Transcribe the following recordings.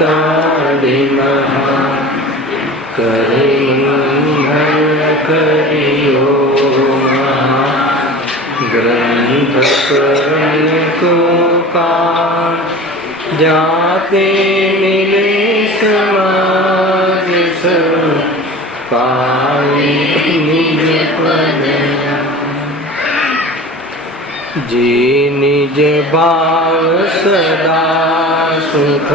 कालिमहा करिमंगल करियो ग्रंथ करण को कान जाते मिले समाज पाई निज पद जी निज भाव सदा सुख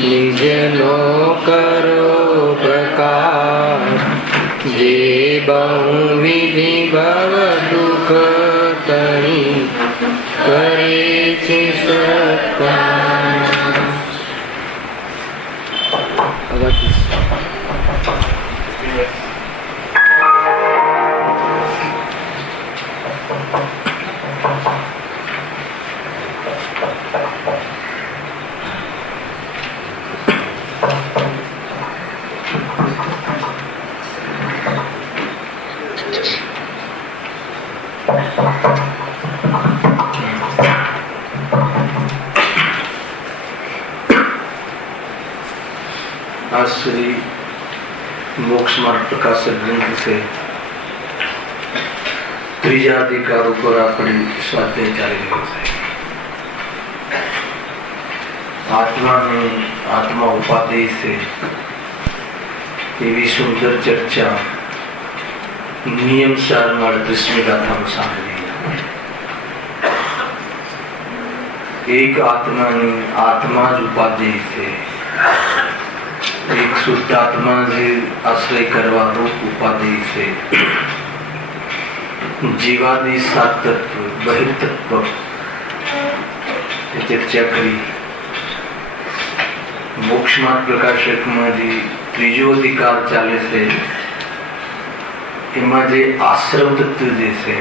निज नो करो प्रकाश जे बहु विधि भव दुख तणी करे छे सत्कार। आज श्री मोक्ष मार्ग प्रकाशक ग्रंथ से त्रीजा अधिकार पर अपनी स्वाध्याय चाली रही है। आत्मा ने आत्मा उपाधि से एवं सुंदर चर्चा नियम सार 38वीं गाथा में सामने एक आत्मा ने आत्मा उपाधि से एक शुद्ध आत्मा से आश्रय करवा रूप उपाधि से जीवादि सात तत्व बहिर्तत्व चर्चा करी। मोक्ष मार्ग प्रकाशक में त्रीजो अधिकार चाले से एमा जे आश्रम तत्व जैसे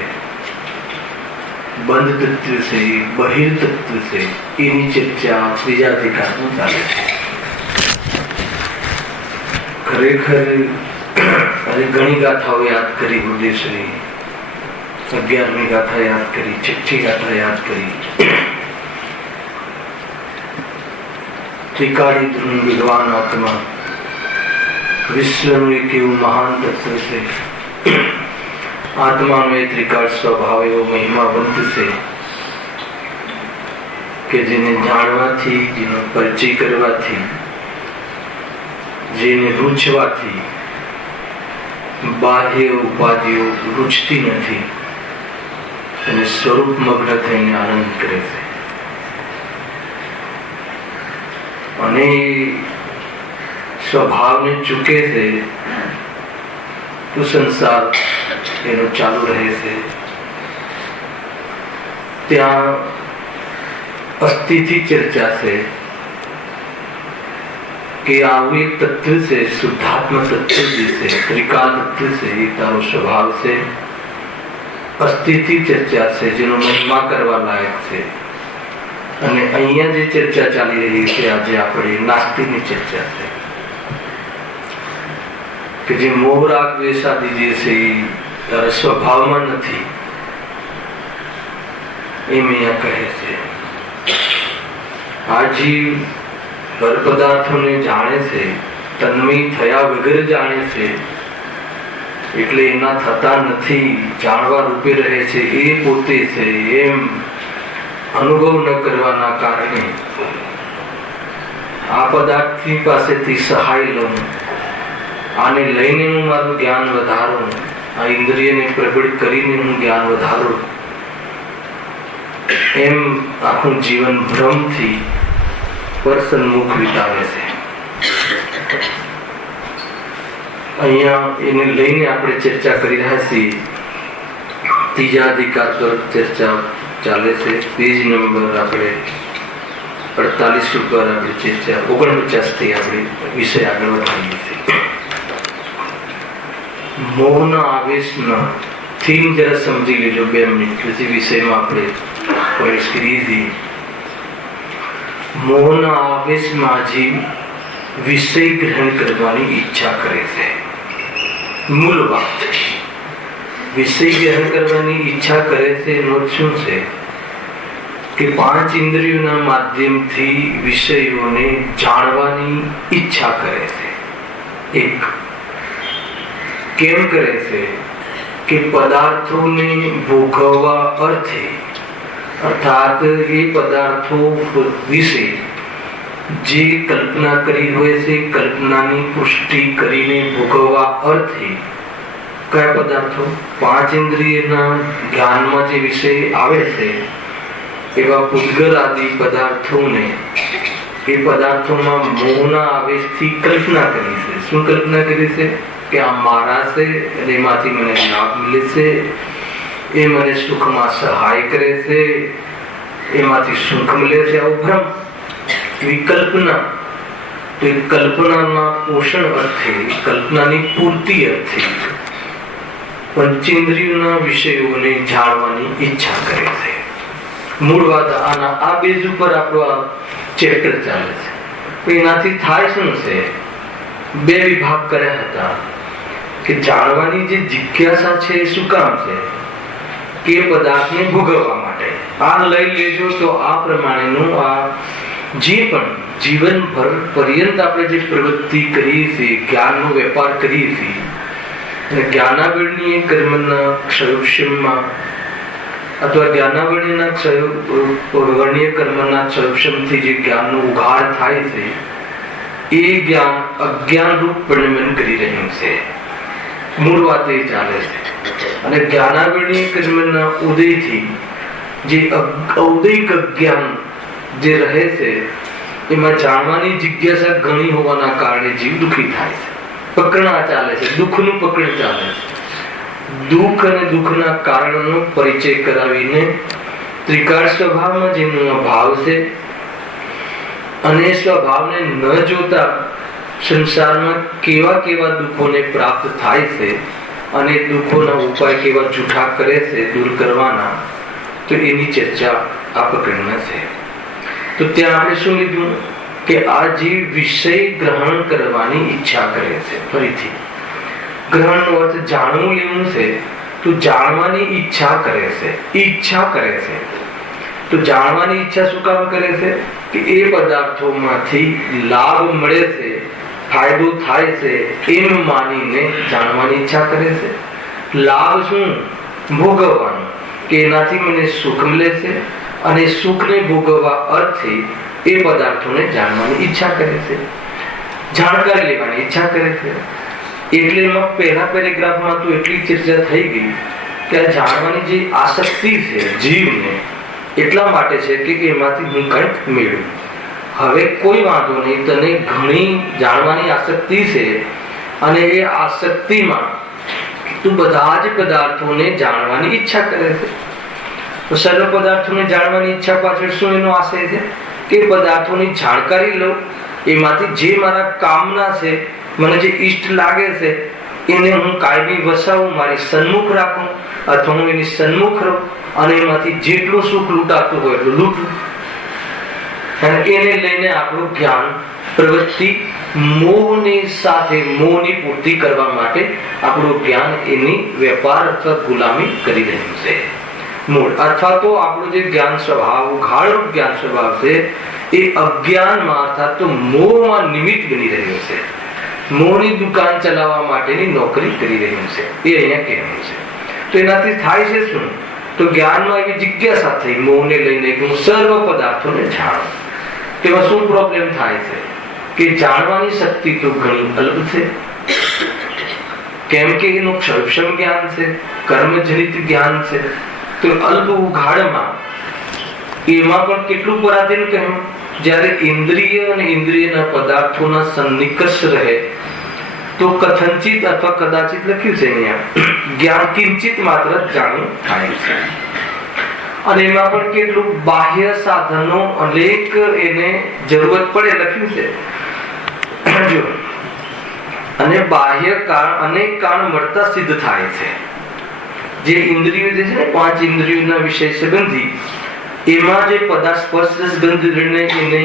बंध तत्व से बहिर्तत्व से इनी चर्चा त्रीजा अधिकार में चाले है। खरेखर अरे घणी गाथाओं याद करी बुद्धेश्वरी 11મી गाथा याद करी 6ઠી गाथा याद करी त्रिकाली धुन विद्वान आत्मा विश्व एक महान तत्व से आत्मा में त्रिकाल स्वभाव एवं महिमावंत से के जिन्हें जानवा थी जिन्हें परिचय करवा थी जेने रुचवाथी बाह्य उपाधिओ रुचती नहीं અને સ્વરૂપ મગ્ન થઈને આનંદ કરે છે અને સ્વભાવને ચૂકે છે તો સંસાર એનો ચાલુ રહે છે। ત્યાં અસ્થિથી ચર્ચા છે कि आवे एक तत्व से शुद्धात्मा तत्व जैसे त्रिकाल तत्व से ये तारो स्वभाव से अस्तित्व चर्चा से जिनो महिमा करवा लायक से अने अहिया जे चर्चा चाली रही है आज आपणी नास्तिकनी चर्चा है कि जे मोह राग द्वेष आदि जे से तारा स्वभाव में नहीं एम अहिया कहे छे आ जीव पर पदार्थों ने जाने से तन्मय थया वगैरह जाने से એટલે એના થતા નથી જાણવા રૂપે રહે છે એ પોતે છે એમ અનુભવ ન કરવાના કારણે આ પદાર્થની પાસેથી સહાય લઉં આને લઈને હું મારું જ્ઞાન વધારું આ ઇન્દ્રિયને પ્રબળ કરીને હું જ્ઞાન વધારું એમ આખું જીવન ભ્રમથી પર સન્મુખ વિતાવે છે। અહીંયા એને લઈને આપણે ચર્ચા કરી રહ્યા છીએ। ત્રીજા અધિકાર પર ચર્ચા ચાલે છે। પેજ નંબર આપણે 48 ઉપર આપણે ચર્ચા 49 થી આપણે વિષય આગળ વધારીએ છીએ। મોહના આવેશના થીમ જરા સમજી લેજો 2 મિનિટ પછી વિષયમાં આપણે પ્રવેશ કરી દઈએ। મોહના આવેશમાં જીવ વિષય ગ્રહણ કરવાની ઈચ્છા કરે છે। મૂળ વાત વિષય ગ્રહણ કરવાની ઈચ્છા કરે છે એનો શું છે કે પાંચ ઇન્દ્રિયોના માધ્યમથી વિષયોને જાણવાની ઈચ્છા કરે છે. એક કેમ કરે છે કે પદાર્થોને ભોગવવા અર્થે, અર્થાત એ પદાર્થો વિશે જે કલ્પના કરી હોય છે, કલ્પનાની પુષ્ટિ કરીને ભોગવવા અર્થે કયા પદાર્થો? પાંચ ઇન્દ્રિયના જ્ઞાનમાં જે વિષય આવે છે એવા પૂતગલ આદિ પદાર્થોને, એ પદાર્થોમાં મોહના આવેશથી કલ્પના કરી છે. શું કલ્પના કરી છે? કે આ મારા છે અને એમાંથી મને લાભ મળે છે, એ મને સુખમાં સહાય કરે છે, એમાંથી સુખ મળે છે, આવું ભ્રમ, એવી કલ્પના. તો એ કલ્પનાના પોષણ અર્થે, કલ્પનાની પૂર્તિ અર્થે પંચેન્દ્રિયોના વિષયોને જાણવાની ઈચ્છા કરે છે. મૂળ વાત આના આ બેઝ ઉપર આપણો આ ચેપ્ટર ચાલે છે. એનાથી થાય શું છે? બે વિભાગ કર્યા હતા કે જાણવાની જે જિજ્ઞાસા છે એ શું કામ છે? કે પદાર્થને ભોગવવા માટે. આ લઈ લેજો તો આ પ્રમાણેનું આ જે પણ જીવનભર પર્યંત આપણે જે પ્રવૃત્તિ કરીએ છીએ, જ્ઞાનનો વેપાર કરીએ છીએ, અને જ્ઞાનાવરણીય કર્મના ક્ષયોક્ષમમાં અથવા જ્ઞાનાવરણીય વર્ણીય કર્મના ક્ષયોક્ષમથી જે જ્ઞાનનો ઉઘાડ થાય છે, એ જ્ઞાન અજ્ઞાન રૂપ પરિણમન કરી રહ્યું છે. મૂળ વાત એ ચાલે છે. અને જ્ઞાનાવરણીય કર્મના ઉદયથી જે ઔદયિક અજ્ઞાન જે રહે છે, એમાં જાણવાની જિજ્ઞાસા ઘણી હોવાના કારણે જીવ દુઃખી થાય છે. પકડણા ચાલે છે, દુઃખનું પકડ ચાલે છે. દુઃખ અને દુઃખના કારણનો પરિચય કરાવીને ત્રિકાળ સ્વભાવમાં જેનો ભાવ છે અને સ્વભાવને ન જોતા સંસારમાં કેવા કેવા દુઃખોને પ્રાપ્ત થાય છે અને દુઃખોના ઉપાય કેવા જૂઠા કરે છે દૂર કરવાના, તો એની ચર્ચા આ પ્રકરણમાં છે. તો ત્યાં આપણે શું લીધું કે આ જે વિષય ગ્રહણ કરવાની ઈચ્છા કરે છે, ફરીથી ગ્રહણનો અર્થ જાણવું લેવું છે, તો જાણવાની ઈચ્છા કરે છે. ઈચ્છા કરે છે તો જાણવાની ઈચ્છા શું કામ કરે છે? કે એ પદાર્થોમાંથી લાભ મળે છે, ફાયદો થાય છે એમ માનીને જાણવાની ઈચ્છા કરે છે. લાભ શું? ભોગવવાનો, કે એનાથી મને સુખ મળે છે અને સુખને ભોગવવા અર્થે એ પદાર્થોને જાણવાની ઈચ્છા કરે છે, જાણકારી લેવાની ઈચ્છા કરે છે. એટલે એમાં પહેલા પેરેગ્રાફમાં તો એટલી ચર્ચા થઈ ગઈ કે આ જાણવાની જે આસક્તિ છે જીવને, એટલા માટે છે કે એમાંથી હું કંઈક મેળવું. હવે કોઈ વાંધો નહીં, તને ઘણી જાણવાની આસક્તિ છે અને એ આસક્તિમાં તું બધા જ પદાર્થોને જાણવાની ઈચ્છા કરે છે. તો સર્વ પદાર્થોને જાણવાની ઈચ્છા પાછળ શું એનો આશય છે? કે પદાર્થોની જાણકારી લઉં, એમાંથી જે મારા કામના છે, મને જે ઈષ્ટ લાગે છે, એને હું કાયમી વસાવું, મારી સન્મુખ રાખું, અથવા હું એની સન્મુખ રહું અને એમાંથી જેટલું સુખ લૂંટાતું હોય એટલું લૂંટવું. અને એને લઈને આપણું જ્ઞાન પ્રવૃત્તિ મોહની સાથે મોહની પૂર્તિ કરવા માટે આપણું જ્ઞાન એની વેપાર અથવા ગુલામી કરી રહ્યું છે. મૂળ અથવા તો આપણું જે જ્ઞાન સ્વભાવ, ઉઘાડ જ્ઞાન સ્વભાવ છે, એ અજ્ઞાનમાં અર્થાત તો મોહમાં નિમિત્ત બની રહ્યું છે. મોહની દુકાન ચલાવવા માટેની નોકરી કરી રહ્યું છે, એ અહીંયા કહેવું છે. તો એનાથી થાય છે શું? તો જ્ઞાનમાં એવી જિજ્ઞાસા થઈ મોહને લઈને કે હું સર્વ પદાર્થોને જાણું. તેમાં શું પ્રોબ્લેમ થાય છે? કે જાણવાની શક્તિ તો ઘણી અલ્પ છે, કેમ કે એનું ક્ષરક્ષમ જ્ઞાન છે, કર્મજનિત જ્ઞાન છે. તો અલ્પ ઉઘાડમાં એમાં પણ કેટલું પરાધીન કહ્યું? જ્યારે ઇન્દ્રિય અને ઇન્દ્રિયના પદાર્થોના સન્નિકર્ષ રહે તો કથનચિત અથવા કદાચિત લખ્યું છે અહીંયા, જ્ઞાન કિંચિત માત્ર જાણવું થાય છે. અને એમાં પણ કેટલું બાહ્ય સાધનો અનેક એને જરૂરત પડે લખ્યું છે. જો અને બાહ્ય કારણ અનેક કારણ મળતા સિદ્ધ થાય છે. જે ઇન્દ્રિયો જે છે ને, પાંચ ઇન્દ્રિયોના વિષય સંબંધી, એમાં જે પદાર્થ સ્પર્શ રસ ગંધ એને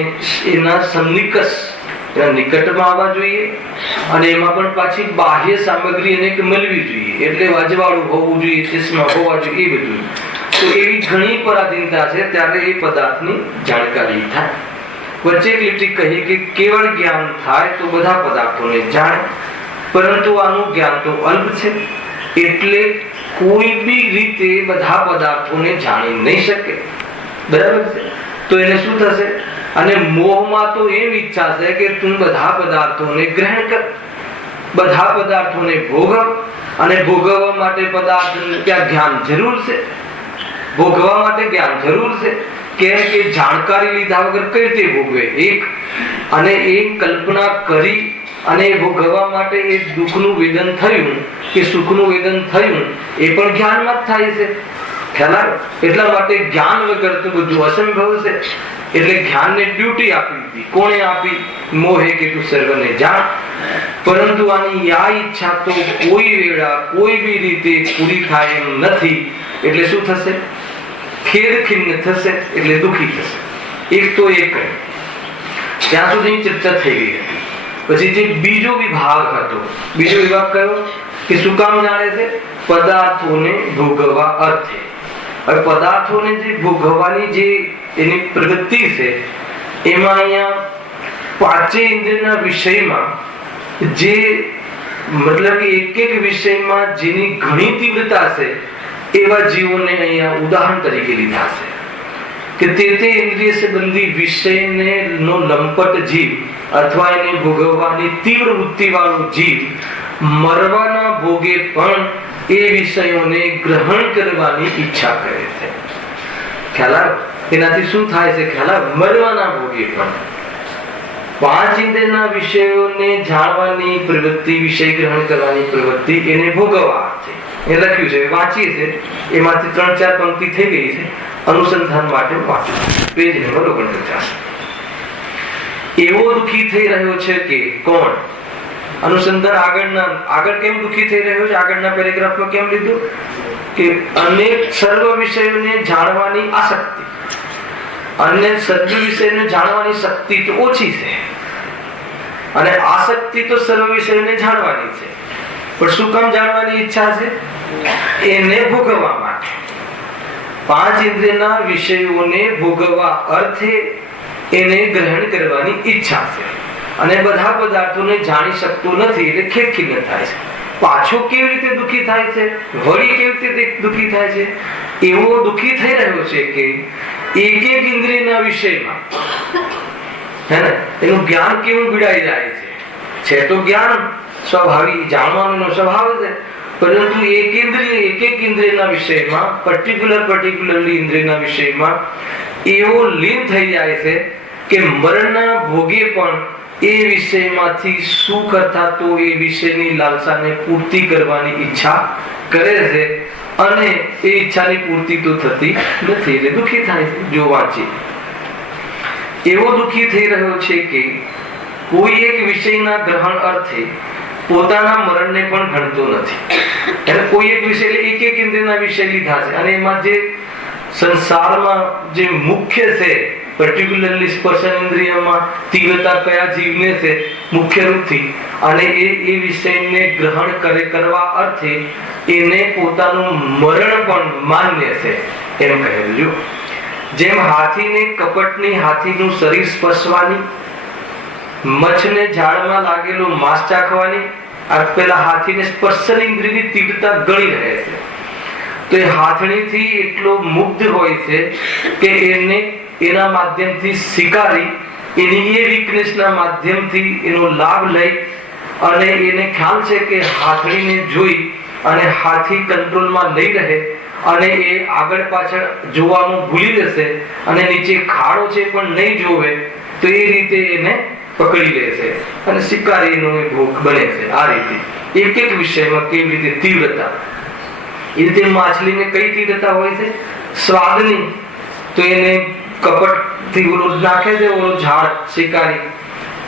એના સન્નિકર્ષ નિકટમાં આવવા જોઈએ અને એમાં પણ પાછી બાહ્ય સામગ્રી એને મળવી જોઈએ, એટલે વાજવાળું હોવું જોઈએ, ચશ્મા હોવા જોઈએ, એ બધું. તો એવી ઘણી પરાધીનતા છે ત્યારે એ પદાર્થની જાણકારી થાય. વચ્ચે એક લીટી કહી કે કેવળ જ્ઞાન થાય તો બધા પદાર્થોને જાણે, પરંતુ આનું જ્ઞાન તો અલ્પ છે, એટલે કોઈ બી રીતે બધા પદાર્થોને જાણી નહીં શકે. બરાબર છે? તો એને શું થશે? અને મોહમાં તો એમ ઈચ્છા છે કે તું બધા પદાર્થોને ગ્રહણ કર, બધા પદાર્થોને ભોગવ, અને ભોગવવા માટે પદાર્થ ક્યાં જ્ઞાન જરૂર છે? ભોગવવા માટે જ્ઞાન જરૂર છે. કેમ કે જાણકારી લીધા વગર કઈ રીતે ભોગવે? એક અને એ કલ્પના કરી અને ભોગવવા માટે એ દુઃખનું વેદન થયું કે સુખનું વેદન થયું એ પણ જ્ઞાનમાં જ થાય છે. ખ્યાલ આવે? એટલા માટે જ્ઞાન વગર તો બધું અસંભવ છે. એટલે જ્ઞાનને ડ્યુટી આપી દીધી. કોણે આપી? મોહે કે તું સર્વને જાણ. પરંતુ આની આ ઈચ્છા તો કોઈ વેળા કોઈ બી રીતે પૂરી થાય એમ નથી. એટલે શું થશે? ખેદ ખિન્ન થશે, એટલે દુઃખી થશે. એક તો એક ત્યાં સુધી ચર્ચા થઈ ગઈ હતી. પછી જે બીજો વિભાગ હતો, બીજો વિભાગ કયો? કે શું કામ જાણે છે? પદાર્થોને ભોગવવા અર્થે. હવે પદાર્થોને જે ભોગવવાની જે એની પ્રવૃત્તિ છે એમાં અહીંયા પાંચે ઇન્દ્રિયના વિષયમાં જે મતલબ કે એક એક વિષયમાં જેની ઘણી તીવ્રતા છે એવા જીવોને અહીંયા ઉદાહરણ તરીકે લીધા છે કે તે ઇન્દ્રિય સંબંધી વિષયને નો લંપટ જીવ અથવા એને ભોગવવાની તીવ્ર વૃત્તિ વાળો જીવ મરવાના ભોગે પણ એ વિષયોને ગ્રહણ કરવાની ઈચ્છા કરે છે. ખ્યાલ આવે? એનાથી શું થાય છે? ખ્યાલ આવે? મરવાના ભોગે પણ પાંચ ઇન્દ્રિયના વિષયોને જાણવાની પ્રવૃત્તિ, વિષય ગ્રહણ કરવાની પ્રવૃત્તિ એને ભોગવવા છે. એ લખ્યું છે, વાંચીએ છે, એમાંથી 3-4 પંક્તિ થઈ ગઈ છે. અનુસંધાન માટે વાંચ્યું. Page number 49. એવો દુઃખી થઈ રહ્યો છે કે કોણ? અનુસંધાન આગળ કેમ દુઃખી થઈ રહ્યો છે? આગળના પેરેગ્રાફમાં કેમ લીધું? કે અનેક સર્વ વિષયોને જાણવાની આસક્તિ, અન્ય સર્વ વિષયને જાણવાની શક્તિ તો ઓછી છે અને આસક્તિ તો સર્વ વિષયને જાણવાની છે. પણ શું કામ જાણવાની ઈચ્છા છે? એને ભોગવવા માટે. પાંચ ઇન્દ્રિયના વિષયોને ભોગવવા અર્થે એને ગ્રહણ કરવાની ઈચ્છા છે અને બધા પદાર્થોને જાણી શકતો નથી, એટલે ખેદખિન્ન થાય છે. પાછો કેવી રીતે દુઃખી થાય છે? વળી કેવી રીતે દુઃખી થાય છે? એવો દુઃખી થઈ રહ્યો છે કે એક એક ઇન્દ્રિયના વિષયમાં હે ને એનું જ્ઞાન કેવું ભીડાઈ જાય છે તો જ્ઞાન સ્વાભાવિક જાણવાનો સ્વભાવ છે, પરંતુ એક એક ઇન્દ્રિયના વિષયમાં પર્ટિક્યુલરલી ઇન્દ્રિયના વિષયમાં એવો લીન થઈ જાય છે કે મરણના ભોગે પણ એ વિષયમાંથી સુખ અર્થાત તો એ વિષયની લાલસાને પૂર્તિ કરવાની ઈચ્છા કરે છે અને એ ઈચ્છાની પૂર્તિ તો થતી નથી, એટલે દુઃખી થાય છે. જો વાંચી એવો દુઃખી થઈ રહ્યો છે કે કોઈ એક વિષયના ગ્રહણ અર્થે પોતાના મરણને પણ ગણતો નથી. એટલે કોઈ એક વિષય એક એક ઇન્દ્રિયના વિષય લીધા છે અને એમાં જે સંસારમાં જે મુખ્ય છે પર્ટિક્યુલરલી સ્પર્શન ઇન્દ્રિયમાં તીવ્રતા કયા જીવને છે મુખ્ય રૂપથી અને એ વિષયને ગ્રહણ કરવા અર્થે એને પોતાનું મરણ પણ માન્ય છે એમ કહેલું. જેમ હાથીને કપટની હાથીનું શરીર સ્પર્શવાની, મચ્છને ઝાડમાં લાગેલું માંસ ચાખવાની, આ પેલા હાથીને સ્પર્શન ઇન્દ્રિયની તીવ્રતા ગણી રહે છે. તો એ હાથણીથી એટલો મુગ્ધ હોય છે કે એને એના માધ્યમથી શિકારી એની એ વીકનેસના માધ્યમથી એનો લાભ લઈ અને એને ખ્યાલ છે કે હાથણીને જોઈ અને હાથી કંટ્રોલમાં નહીં રહે અને એ આગળ પાછળ જોવાનું ભૂલી જશે અને નીચે ખાડો છે પણ નહીં જોવે તો એ રીતે એને પકડી લે છે અને શિકારીનો ભોગ બને છે. આ રીતે એક એક વિષયમાં કેવી રીતે તીવ્રતા. એ રીતે માછલીને કઈ તીવ્રતા હોય છે? સ્વાદની. તો એને કપટથી ઓલો નાખે છે ઓલો ઝાડ શિકારી,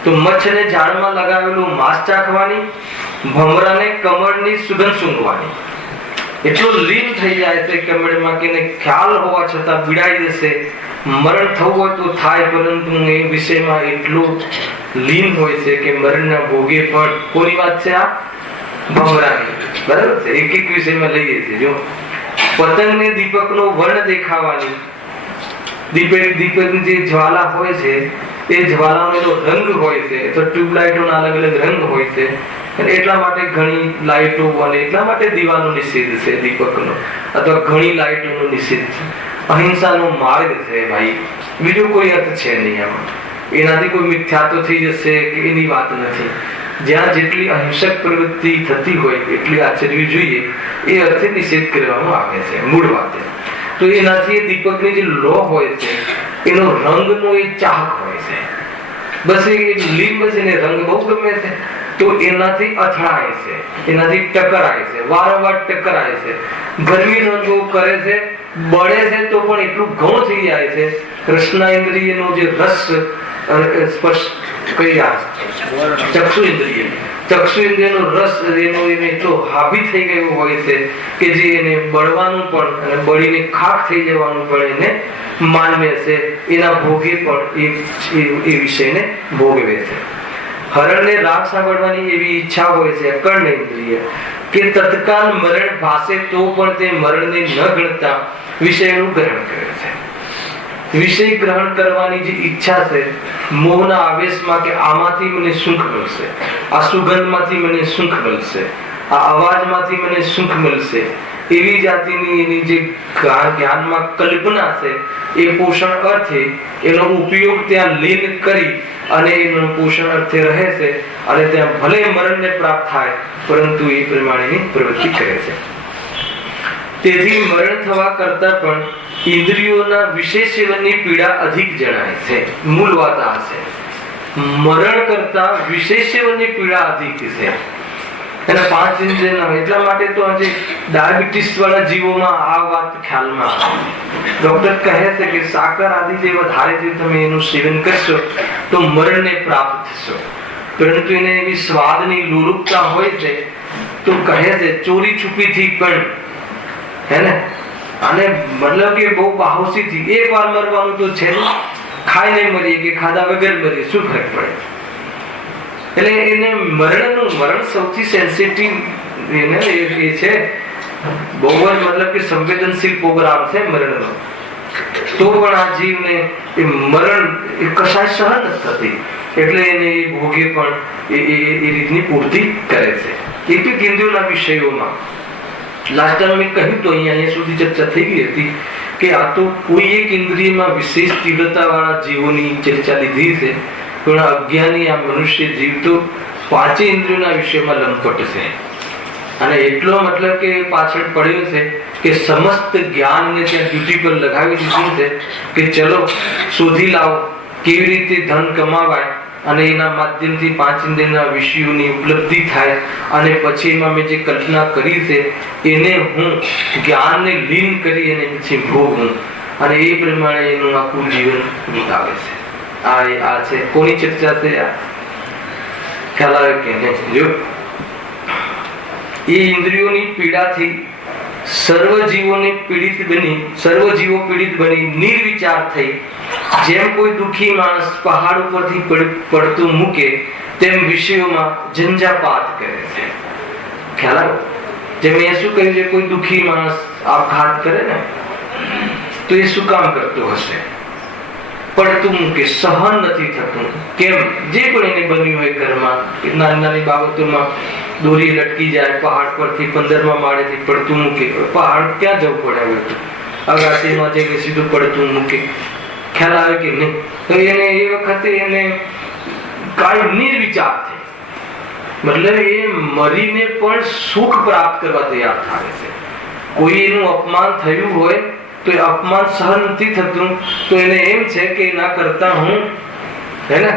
તો મચ્છને ઝાડમાં લગાવેલું માંસ ચાખવાની, ભમરાને કમળની સુગંધ સૂંઘવાની. એટલો લીન થઈ જાય છે કમળમાં કે એને ખ્યાલ હોવા છતાં પીડાઈ જશે, મરણ થવું હોય તો થાય, પરંતુ એ વિષયમાં એટલું લીન હોય છે કે મરણના ભોગે પણ. કોની વાત છે આ? ભમરાની. બરાબર છે. એક એક વિષયમાં લઈએ છીએ. જો પતંગને દીપકનો વર્ણ દેખાવાની, દીપકની જે જ્વાલા હોય છે એ જ્વાલાનો રંગ હોય છે, તો ટ્યુબલાઇટોના અલગ અલગ રંગ હોય છે, અને એટલા માટે ઘણી લાઇટો અને એટલા માટે દીવાનો નિષેધ છે દીપકનો, અથવા ઘણી લાઇટોનો નિષેધ છે. અહિંસાનો માર્ગ છે ભાઈ, બીજો કોઈ અર્થ છે નહીં આમાં. એનાથી કોઈ મિથ્યાત્વ થઈ જશે કે એની વાત નથી. જ્યાં જેટલી અહિંસક પ્રવૃત્તિ થતી હોય એટલી આચરવી જોઈએ એ અર્થે નિષેધ કરવામાં આવે છે મૂળ વાતે. તો એનાથી દીપકની જે લો હોય છે એનો રંગનો એ ચાહક હોય છે, બસ એ લીંબ છે ને રંગ બહુ ગમે છે, તો એનાથી અથડાય છે, એનાથી ટકરાય છે, વારંવાર ટકરાય છે, ગરમીનો અનુભવ કરે છે, બળે છે તો પણ એટલું ઘણું થઈ જાય છે. કૃષ્ણેન્દ્રિયનો જે રસ સ્પર્શ ચક્ષુ ઇન્દ્રિયનો રસ એનો એને એટલો હાવી થઈ ગયો હોય છે કે જે એને બળવાનું પણ અને બળીને ખાક થઈ જવાનું પણ એને માનવે છે, એના ભોગે પણ એ વિષયને ભોગવે છે. હરણને રાગ સાંભળવાની એવી ઈચ્છા હોય છે કર્ણેન્દ્રિય કે તત્કાલ મરણ ભાસે તો પણ તે મરણને ન ગણતા વિષયનું ગ્રહણ કરે છે. વિષય ગ્રહણ કરવાની જે ઈચ્છા છે મોહના આવેશમાં કે આમાંથી મને સુખ મળશે, આ સુગંધમાંથી મને સુખ મળશે, આ અવાજમાંથી મને સુખ મળશે, એવી જાતિની એની જે જ્ઞાનમાં કલ્પના છે એ પોષણ અર્થે એનો ઉપયોગ ત્યાં લીન કરી અને એનું પોષણ અર્થે રહે છે, અને ત્યાં ભલે મરણને પ્રાપ્ત થાય પરંતુ એ પ્રમાણેની પ્રવૃત્તિ કરે છે. તેથી મરણ થવા કરતા પણ ઇન્દ્રિયોના વિશેષ સેવનની પીડા અધિક જણાય છે. મૂળ વાત આ છે, મરણ કરતા વિશેષ સેવનની પીડા અધિક છે. અને 5 ઇન્દ્રિયના એટલા માટે તો આજે ડાયાબિટીસ વાળા જીવોમાં આ વાત ખ્યાલમાં આવે. ડોક્ટર કહે છે કે સાકર આદિ જે વધારે જે તમે એનું સેવન કરશો તો મરણને પ્રાપ્ત થશો, પરંતુ એને એવી સ્વાદની લુલુપતા હોય છે તો કહે છે ચોરી છુપીથી પણ હે ને, અને મતલબ કે બહુ બાહોશીથી એક વાર મરવાનું તો છે ને, ખાઈને મરીએ કે ખાધા વગર મરીએ શું ફરક પડે. એટલે એને મરણ સૌથી સેન્સિટિવ એને એ છે, બહુ જ મતલબ કે સંવેદનશીલ પ્રોગ્રામ છે મરણનો. તો પણ આ જીવને એ મરણ એ કશાય સહન નથી થતી, એટલે એને એ ભોગે પણ એ રીતની પૂર્તિ કરે છે. એક ઇન્દ્રિયોના વિષયોમાં લાસ્ટ ટાઈમ મેં કહ્યું તો અહીંયા સુધી ચર્ચા થઈ ગઈ હતી કે આ તો કોઈ એક ઇન્દ્રિયમાં વિશેષ તીવ્રતા વાળા જીવોની ચર્ચા લીધી છે, પણ અજ્ઞાની આ મનુષ્ય જીવ તો 5 ઇન્દ્રિયોના વિષયમાં લંપટ છે. અને એટલો મતલબ કે પાછળ પડ્યો છે કે સમસ્ત જ્ઞાનને ત્યાં ડ્યુટી પર લગાવી દીધું છે કે ચલો શોધી લાવો કેવી રીતે ધન કમાવાય, અને એના માધ્યમથી 5 ઇન્દ્રિયના વિષયોની ઉપલબ્ધિ થાય, અને પછી એમાં મેં જે કલ્પના કરી છે એને હું જ્ઞાનને લીન કરી અને પછી ભોગવું, અને એ પ્રમાણે એનું આખું જીવન વિતાવે છે. આ છે કોની ચર્ચા છે? ખ્યાલ આવે કે નહીં? જો એ ઇન્દ્રિયોની પીડાથી સર્વ જીવો પીડિત બની નિર્વિચાર થઈ, જેમ કોઈ દુઃખી માણસ પહાડ ઉપરથી પડતું મૂકે તેમ વિષયોમાં ઝંઝાપાત કરે છે. ખ્યાલ આવે? જેમ એ શું કહ્યું છે, કોઈ દુઃખી માણસ આપઘાત કરે ને તો એ શું કામ કરતો હશે? પડતું મૂકે, સહન નથી થતું. કેમ? જે પણ એને બન્યું હોય ઘરમાં, નાની નાની બાબતોમાં દોરી લટકી જાય, પહાડ પરથી 15મા માળેથી પડતું મૂકે, પહાડ ક્યાં જવું પડે હોય, અગાસીમાં જઈને સીધું પડતું મૂકે. ખ્યાલ આવે કે નહીં? તો એને એ વખતે એને કાંઈ નિર્વિચાર થાય, મતલબ એ મરીને પણ સુખ પ્રાપ્ત કરવા તૈયાર થાય છે. કોઈ એનું અપમાન થયું હોય તો એ અપમાન સહન નથી થતું, તો એને એમ છે કે ના કરતા હું હે ને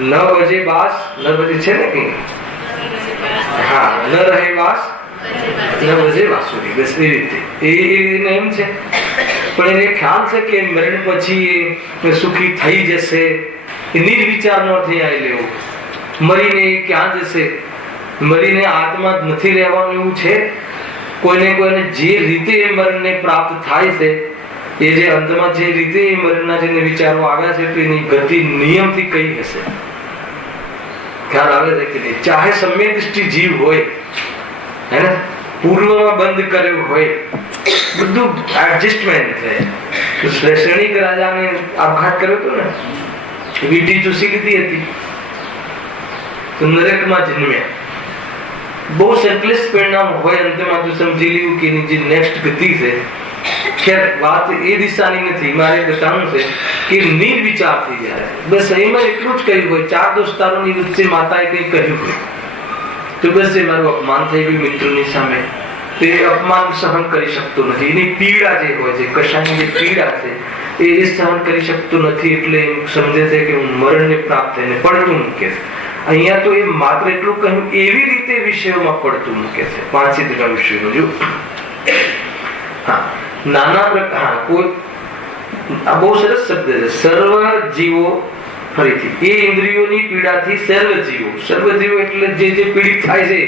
ન બજે બાસ ન બજે છે ને કે હા ન રહે વાસ ન બજે વાસુરી, બસ એ રીતે એને એમ છે. પણ એને ખ્યાલ છે કે મરણ પછી એ સુખી થઈ જશે, એ નિર્વિચાર ન થઈ આવી લેવું. મરીને ક્યાં જશે? મરીને આત્મા જ નથી રહેવાનું એવું છે. કોઈને જે રીતે એ મરણને પ્રાપ્ત થાય છે, એ જે અંતમાં જે રીતે એ મરણના જેને વિચારો આવ્યા છે, તો એની ગતિ નિયમથી કઈ હશે? ખ્યાલ આવે છે કે નહીં? ચાહે સમ્યક દૃષ્ટિ જીવ હોય હે ને, પૂર્વમાં બંધ કર્યો હોય, બધું એડજસ્ટમેન્ટ છે. તો શ્રેણીક રાજાને આપઘાત કર્યો હતો ને, વીંટી ચૂસી લીધી હતી તો નરકમાં જન્મ્યા. બહુ સંકલિષ્ટ પરિણામ હોય, અંતમાં તો સમજી લીધું કે એની જે નેક્સ્ટ ગતિ છે. ખેર વાત એ દિશાની નથી, મારે બતાવવું છે કે નિર્વિચાર થઈ જાય. બસ એમાં એટલું જ કહ્યું હોય, 4 દોસ્તારોની વચ્ચે માતાએ કંઈ કહ્યું હોય તો બસ એ મારું અપમાન થઈ ગયું મિત્રોની સામે. તે અપમાન સહન કરી શકતો નથી. એની પીડા જે હોય છે, કશાની જે પીડા છે એ સહન કરી શકતો નથી. એટલે સમજે છે કે હું મરણને પ્રાપ્ત થઈને પડતું મૂકે છે. અહીંયા તો એ માત્ર એટલું કહ્યું, એવી રીતે વિષયોમાં પડતું મૂકે છે. 5 વિષયો જો નાના પ્રકાર કોઈ, આ બહુ સરસ શબ્દ છે, સર્વ જીવો. ફરીથી એ ઇન્દ્રિયોની પીડાથી સર્વ જીવો એટલે જે પીડિત થાય છે,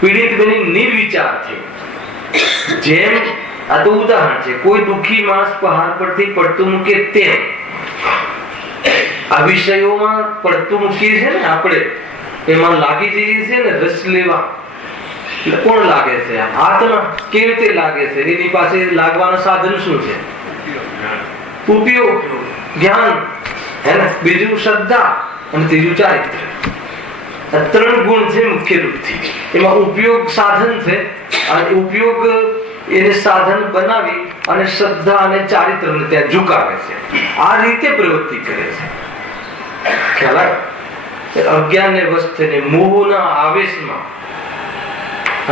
પીડિત બની નિર્વિચાર છે. જેમ આ તો ઉદાહરણ છે, કોઈ દુઃખી માણસ પહાડ પરથી પડતું મૂકે તેમ આ વિષયોમાં પડતું મૂકીએ છે ને આપણે, એમાં લાગી જઈએ છે ને રસ લેવા. કોણ લાગે છે? આત્મા. કેવી રીતે લાગે છે? એની પાસે લાગવાનું સાધન શું છે? ઉપયોગ, જ્ઞાન, હે ને, બીજું શ્રદ્ધા અને ત્રીજું ચારિત્ર. 3 ગુણ છે મુખ્ય રૂપથી. એમાં ઉપયોગ સાધન છે, અને ઉપયોગ એને સાધન બનાવી અને શ્રદ્ધા અને ચારિત્રને ત્યાં ઝુકાવે છે. આ રીતે પ્રવૃત્તિ કરે છે. ખ્યાલ આવે? અજ્ઞાનને વશ થઈને મોહના આવેશમાં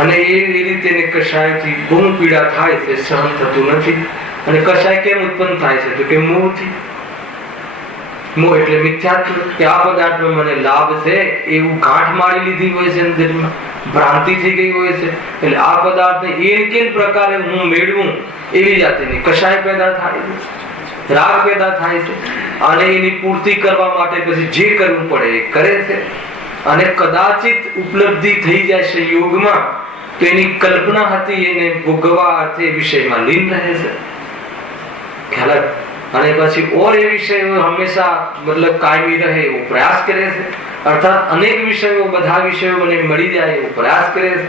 અને એ રીતે કશાયથી બહુ પીડા થાય છે, સહન થતું નથી. અને કશાય કેમ ઉત્પન્ન થાય છે? તો કે મોહથી. મોહ એટલે મિથ્યાત્વ, કે આ પદાર્થમાં મને લાભ છે એવું ગાંઠ મારી લીધી હોય છે, અંદરમાં ભ્રાંતિ થઈ ગઈ હોય છે. એટલે આ પદાર્થને કેમ પ્રકારે હું મેળવું એવી જાતની કશાય પેદા થાય છે, રાગ પેદા થાય છે. અને એની પૂર્તિ કરવા માટે પછી જે કરવું પડે એ કરે છે. અને કદાચિત ઉપલબ્ધિ થઈ જાય સંયોગમાં તો એની કલ્પના હતી એને ભોગવવા અર્થે વિષયમાં લીન રહે છે. ખ્યાલ? અને પછી ઓર એ વિષયો હંમેશા મતલબ કાયમી રહે એવો પ્રયાસ કરે છે. અર્થાત અનેક વિષયો, બધા વિષયો મને મળી જાય એવો પ્રયાસ કરે છે.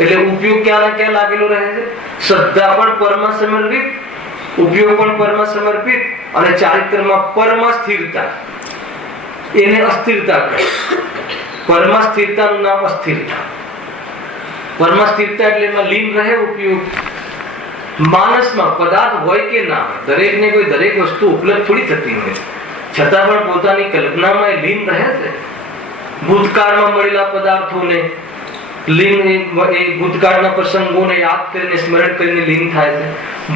એટલે ઉપયોગ ક્યાં ક્યાં લાગેલો રહે છે? શ્રદ્ધા પણ પરમ સમર્પિત, ઉપયોગ પણ પરમ સમર્પિત, અને ચારિત્રમાં પરમ સ્થિરતા. એને અસ્થિરતા કહે. પરમ સ્થિરતાનું નામ અસ્થિરતા. પરમ સ્થિરતા એટલે એમાં લીન રહે ઉપયોગ. માનસમાં પદાર્થ હોય કે ના હોય, દરેકને કોઈ દરેક વસ્તુ ઉપલબ્ધ થોડી થતી હોય, છતાં પણ પોતાની કલ્પનામાં એ લીન રહે છે. ભૂતકાળમાં મળેલા પદાર્થોને લીન, એ ભૂતકાળના પ્રસંગોને યાદ કરીને સ્મરણ કરીને લીન થાય છે.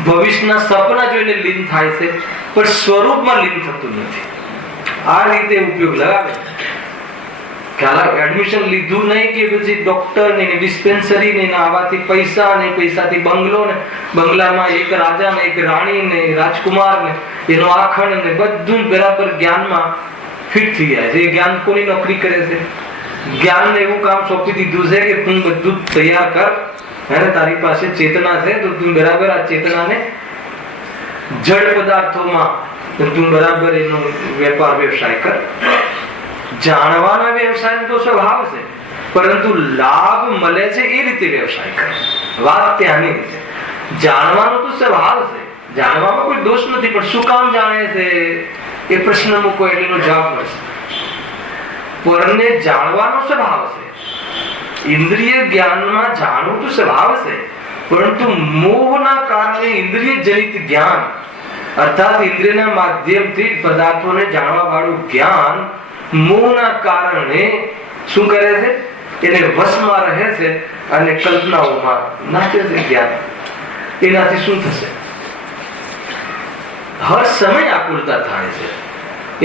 ભવિષ્યના સપના જોઈને લીન થાય છે, પણ સ્વરૂપમાં લીન થતું નથી. આ રીતે ઉપયોગ લગાવે. એડમિશન લીધું નહીં કે પછી ડોક્ટર ને ડિસ્પેન્સરી ને આવાથી પૈસા ને પૈસાથી બંગલો ને બંગલામાં એક રાજા ને એક રાણી ને રાજકુમાર ને એનો આખંડ ને બધું બરાબર જ્ઞાનમાં ફિટ થઈ જાય છે. એ જ્ઞાન કોની નોકરી કરે છે? જ્ઞાનને એવું કામ સોંપી દીધું છે કે તું બધું તૈયાર કર, હે, તારી પાસે ચેતના છે તો તું બરાબર આ ચેતનાને જડ પદાર્થોમાં તું બરાબર એનો વેપાર વ્યવસાય કર. જાણવાના વ્યવસાય તો સ્વભાવ છે, પરંતુ લાભ મળે છે એ રીતે વ્યવસાય કરે. વાત ત્યાંની છે. જાણવાનો તો સ્વભાવ છે, જાણવામાં કોઈ દોષ નથી, પણ શું કામ જાણે છે એ પ્રશ્ન મૂકો એટલે એનો જવાબ મળશે. પરને જાણવાનો સ્વભાવ છે, ઇન્દ્રિય જ્ઞાનમાં જાણવું તો સ્વભાવ છે, પરંતુ મોહના કારણે ઇન્દ્રિય જનિત જ્ઞાન અર્થાત ઇન્દ્રિયના માધ્યમથી પદાર્થોને જાણવા વાળું જ્ઞાન મોહના કારણે શું કરે છે? એને વશમાં રહે છે અને કલ્પનાઓમાં નાચે છે. જ્ઞાન એનાથી શું થશે? હર સમય આકુલતા થાય છે.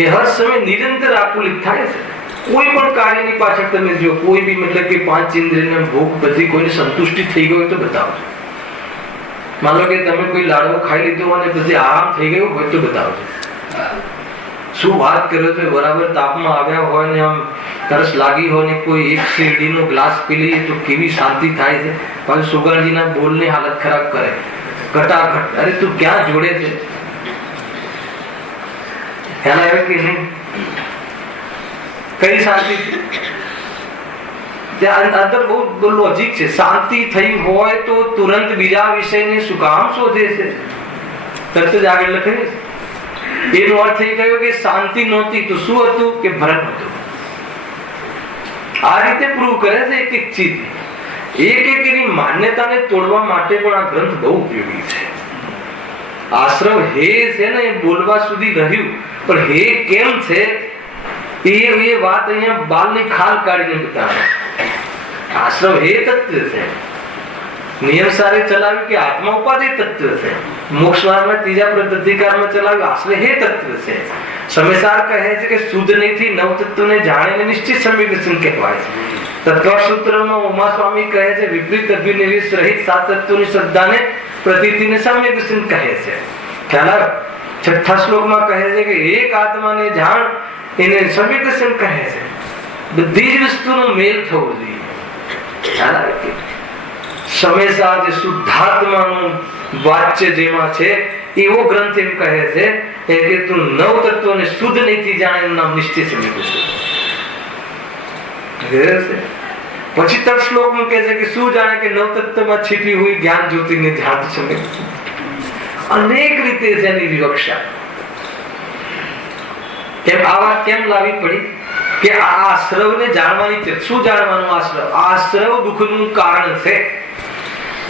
એ હર સમય નિરંતર આકુલિત થાય છે. કોઈ પણ કાર્યની પાછળ તમે જો કોઈ બી મતલબ કે 5 ઇન્દ્રિયના ભોગ બધી કોઈને સંતુષ્ટિ થઈ ગયો તો બતાવજો. માનો કે તમે કોઈ લાડવો ખાઈ લીધો અને પછી આરામ થઈ ગયો હોય તો બતાવજો. શું વાત કરો છો? બરાબર તાપમાં આવ્યા હોય ને આમ તરસ લાગી હોય ને કોઈ એક શેરડીનો ગ્લાસ પી લઈએ તો કેવી શાંતિ થાય છે. પાછું સુગરજીના બોલની હાલત ખરાબ કરે, ઘટાઘટ. અરે તું ક્યાં જોડે છે? ખ્યાલ આવે કે નહીં? કઈ શાંતિ? ત્યાં અંદર બહુ લોજિક છે. શાંતિ થઈ હોય તો તુરંત બીજા વિષયને શું કામ શોધે છે? તરત જ આગળ લખે છે. એનો અર્થ થઈ ગયો કે શાંતિ નહોતી તો શું હતું? કે ભરત હતું. આ રીતે પ્રૂવ કરે છે એક એક ચીજ. એક એક એની માન્યતાને તોડવા માટે પણ આ ગ્રંથ બહુ ઉપયોગી છે. આશ્રવ હે છે ને એ બોલવા સુધી રહ્યું, પણ હે કેમ છે એ વાત અહીંયા બાલની ખાલ કાઢીને બતાવે. આશ્રવ હે તત્વ છે. નિયમ સારે ચલાવ્યું કે આત્મા ઉપાધિ તત્વ છે. મોક્ષ માર્ગમાં ત્રીજા પ્રતિકારમાં ચલાવ્યું આશ્રય હે તત્વ છે. સમયસાર કહે છે કે શુદ્ધ નહીંથી નવ તત્વને જાણીને નિશ્ચિત સમ્યક દર્શન કહેવાય છે. તત્વ સૂત્રમાં ઉમા સ્વામી કહે છે વિપરીત અભિનિવેશ રહિત સાત તત્વોની શ્રદ્ધાને પ્રતીતિને સમ્યક દર્શન કહે છે. ખ્યાલ આવે? છઠ્ઠા શ્લોકમાં કહે છે કે એક આત્માને જાણ એને સમ્યક દર્શન કહે છે. બધી જ વસ્તુનો મેલ થવો જોઈએ. ખ્યાલ આવે કે સમયસાર જે શુદ્ધાત્માનું વાચ્ય જેમાં છે એવો ગ્રંથ એમ કહે છે કે તું નવ તત્વોને શુદ્ધ નહીંથી જાણે નામ નિશ્ચિત સમ્યક દર્શન. પછી તર શ્લોકમાં કહે છે કે શું જાણે કે નવ તત્વમાં છીપી હુઈ જ્ઞાન જ્યોતિને ધ્યાન સમ્યક. અનેક રીતે છે એની વિવક્ષા. કેમ આ વાત કેમ લાવી પડી? કે આ આશ્રવને જાણવાની છે. શું જાણવાનું? આશ્રવ. આશ્રવ દુઃખનું કારણ છે.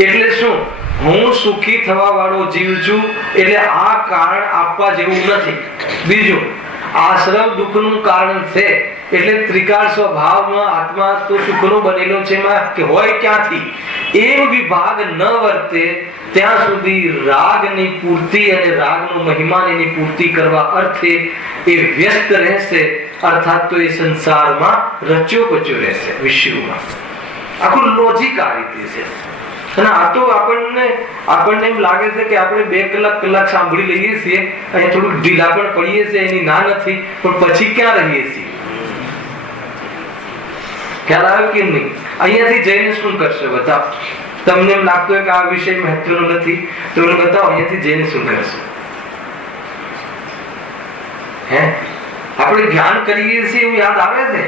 એટલે શું? હું સુખી થવા વાળો જીવ છું એટલે આ કારણ આપવા જેવું નથી. બીજું, આશ્રવ દુઃખનું કારણ છે એટલે ત્રિકાળ સ્વભાવમાં આત્મા તો સુખનો બનેલો છે કે હોય ક્યાંથી એમ વિભાગ ન વર્તે ત્યાં સુધી રાગની પૂર્તિ અને રાગનો મહિમા એની પૂર્તિ કરવા અર્થે એ વ્યસ્ત રહેશે. અર્થાત તો એ સંસારમાં રચ્યો પચ્યો રહેશે વિશ્વમાં. આખું લોજિક આ રીતે છે. અને આ તો આપણને એમ લાગે છે કે આપણે 2 કલાક સાંભળી લઈએ છીએ, અહીંયા થોડુંક ઢીલા પણ પડીએ છીએ, એની ના નથી, પણ પછી ક્યાં રહીએ છીએ? ખ્યાલ આવે કે નહીં? અહીંયાથી જઈને શું કરશો? બતાવો. તમને એમ લાગતું હોય કે આ વિષય મહત્વનો નથી તો મને બતાવો અહીંયાથી જઈને શું કરશો? હે આપણે ધ્યાન કરીએ છીએ એવું યાદ આવે છે?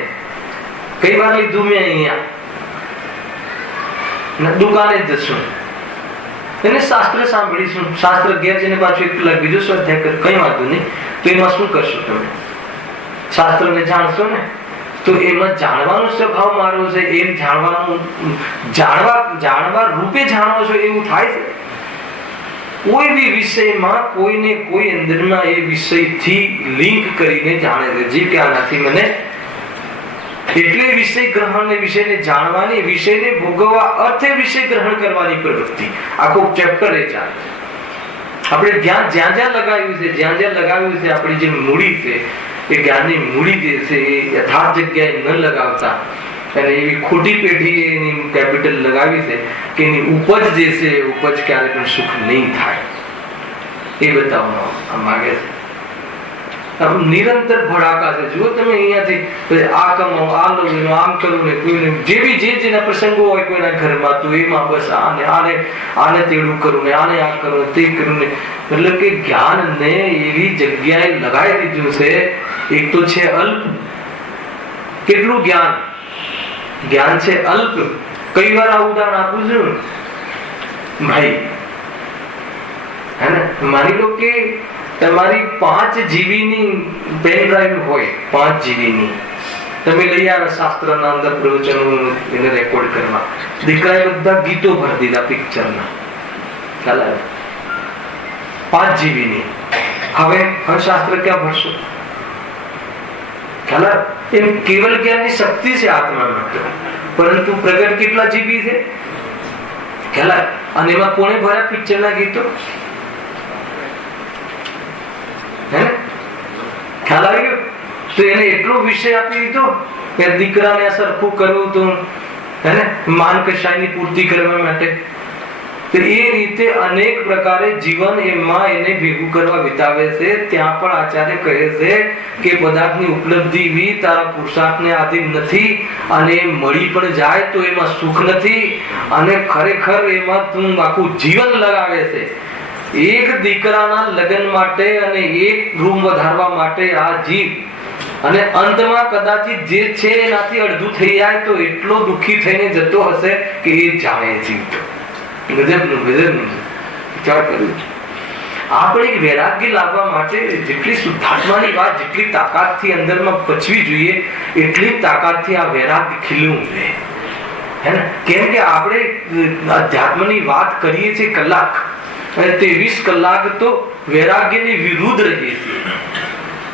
કઈ વાર લીધું મેં અહીંયા દુકાને જશું એને શાસ્ત્ર સાંભળીશું, શાસ્ત્ર ઘેર જઈને પાછું 1 કલાક બીજો સ્વાધ્યાય કર, કઈ વાંધો નહીં. તો એમાં શું કરશો? તમે શાસ્ત્રને જાણશો ને તો એમાં જાણવાનો સ્વભાવ મારો છે. એમ જાણવાનું જાણવા રૂપે જાણો છો એવું થાય છે. કોઈ બી વિષયમાં કોઈને કોઈ અંદરના એ વિષયથી લિંક કરીને જાણે છે. જે કે આનાથી મને એટલે વિષય ગ્રહણ વિષયને જાણવાની, વિષયને ભોગવવા અર્થે વિષય ગ્રહણ કરવાની પ્રવૃત્તિ. આખો ચેપ્ટર એ ચાલે. આપણે જ્યાં લગાવ્યું છે, જ્યાં લગાવ્યું છે, આપણી જે મૂડી છે એ જ્ઞાનની મૂડી જે છે એ યથાર્થ જગ્યાએ ન લગાવતા અને એવી ખોટી પેઢી એની કેપિટલ લગાવી છે કે એની ઉપજ જે છે ઉપજ ક્યારે પણ સુખ નહીં થાય એ બતાવવા માંગે છે. નિરંતર ભડાકા છે. જો તમે અહીંયાથી આ કમાઓ, આ લો, આમ કરો ને કોઈને જેના પ્રસંગો હોય કોઈના ઘરમાં તો એમાં બસ આને તેડું કરું ને આને આ કરું તે કરું ને, મતલબ કે જ્ઞાનને એવી જગ્યાએ લગાવી દીધું છે. એક તો છે અલ્પ. કેટલું જ્ઞાન છે અલ્પ. કઈ વાર આ ઉદાહરણ આપું છું ભાઈ, હે ને? માની લો કે તમારી 5 GB ની પેન ડ્રાઈવ હોય, 5 GB ની તમે લઈ આવ્યા શાસ્ત્રના અંદર પ્રવચનો એને રેકોર્ડ કરવા. દીકરાએ બધા ગીતો ભરી દીધા પિક્ચરના. ખ્યાલ આવે? 5 GB ની. હવે શાસ્ત્ર ક્યાં ભરશો? ખ્યાલ આવે? એમ કેવલ જ્ઞાનની શક્તિ છે આત્મા માટે, પરંતુ પ્રગટ કેટલા GB છે? ખ્યાલ આવે? અને એમાં કોણે ભર્યા પિક્ચરના ગીતો? ખ્યાલ આવી ગયો? તો એને એટલો વિષય આપી દીધો કે દીકરાને સરખું કરવું તો માન કશાયની પૂર્તિ કરવા માટે. તો એ રીતે અનેક પ્રકારે જીવન એમાં એને ભેગું કરવા વિતાવે છે. ત્યાં પણ આચાર્ય કહે છે કે પદાર્થની ઉપલબ્ધિ બી તારા પુરુષાર્થને આધીન નથી અને મળી પણ જાય તો એમાં સુખ નથી અને ખરેખર એમાં તું આખું જીવન લગાવે છે. એક દીકરાના લગ્ન માટે અને એક રૂમ વધારવા માટે આ જીવ અને અંતમાં કદાચિત જે છે એનાથી અડધું થઈ જાય તો એટલો દુઃખી થઈને જતો હશે કે એ જાણે જીવતો. ગજબનું વિચાર કર્યું. આપણે એક વૈરાગ્ય લાવવા માટે જેટલી શુદ્ધાત્માની વાત જેટલી તાકાતથી અંદરમાં પચવી જોઈએ એટલી તાકાતથી આ વૈરાગ્ય ખીલવું જોઈએ. હે ને? કેમ કે આપણે અધ્યાત્મની વાત કરીએ છીએ કલાક અને 23 કલાક તો વૈરાગ્યની વિરુદ્ધ રહીએ છીએ.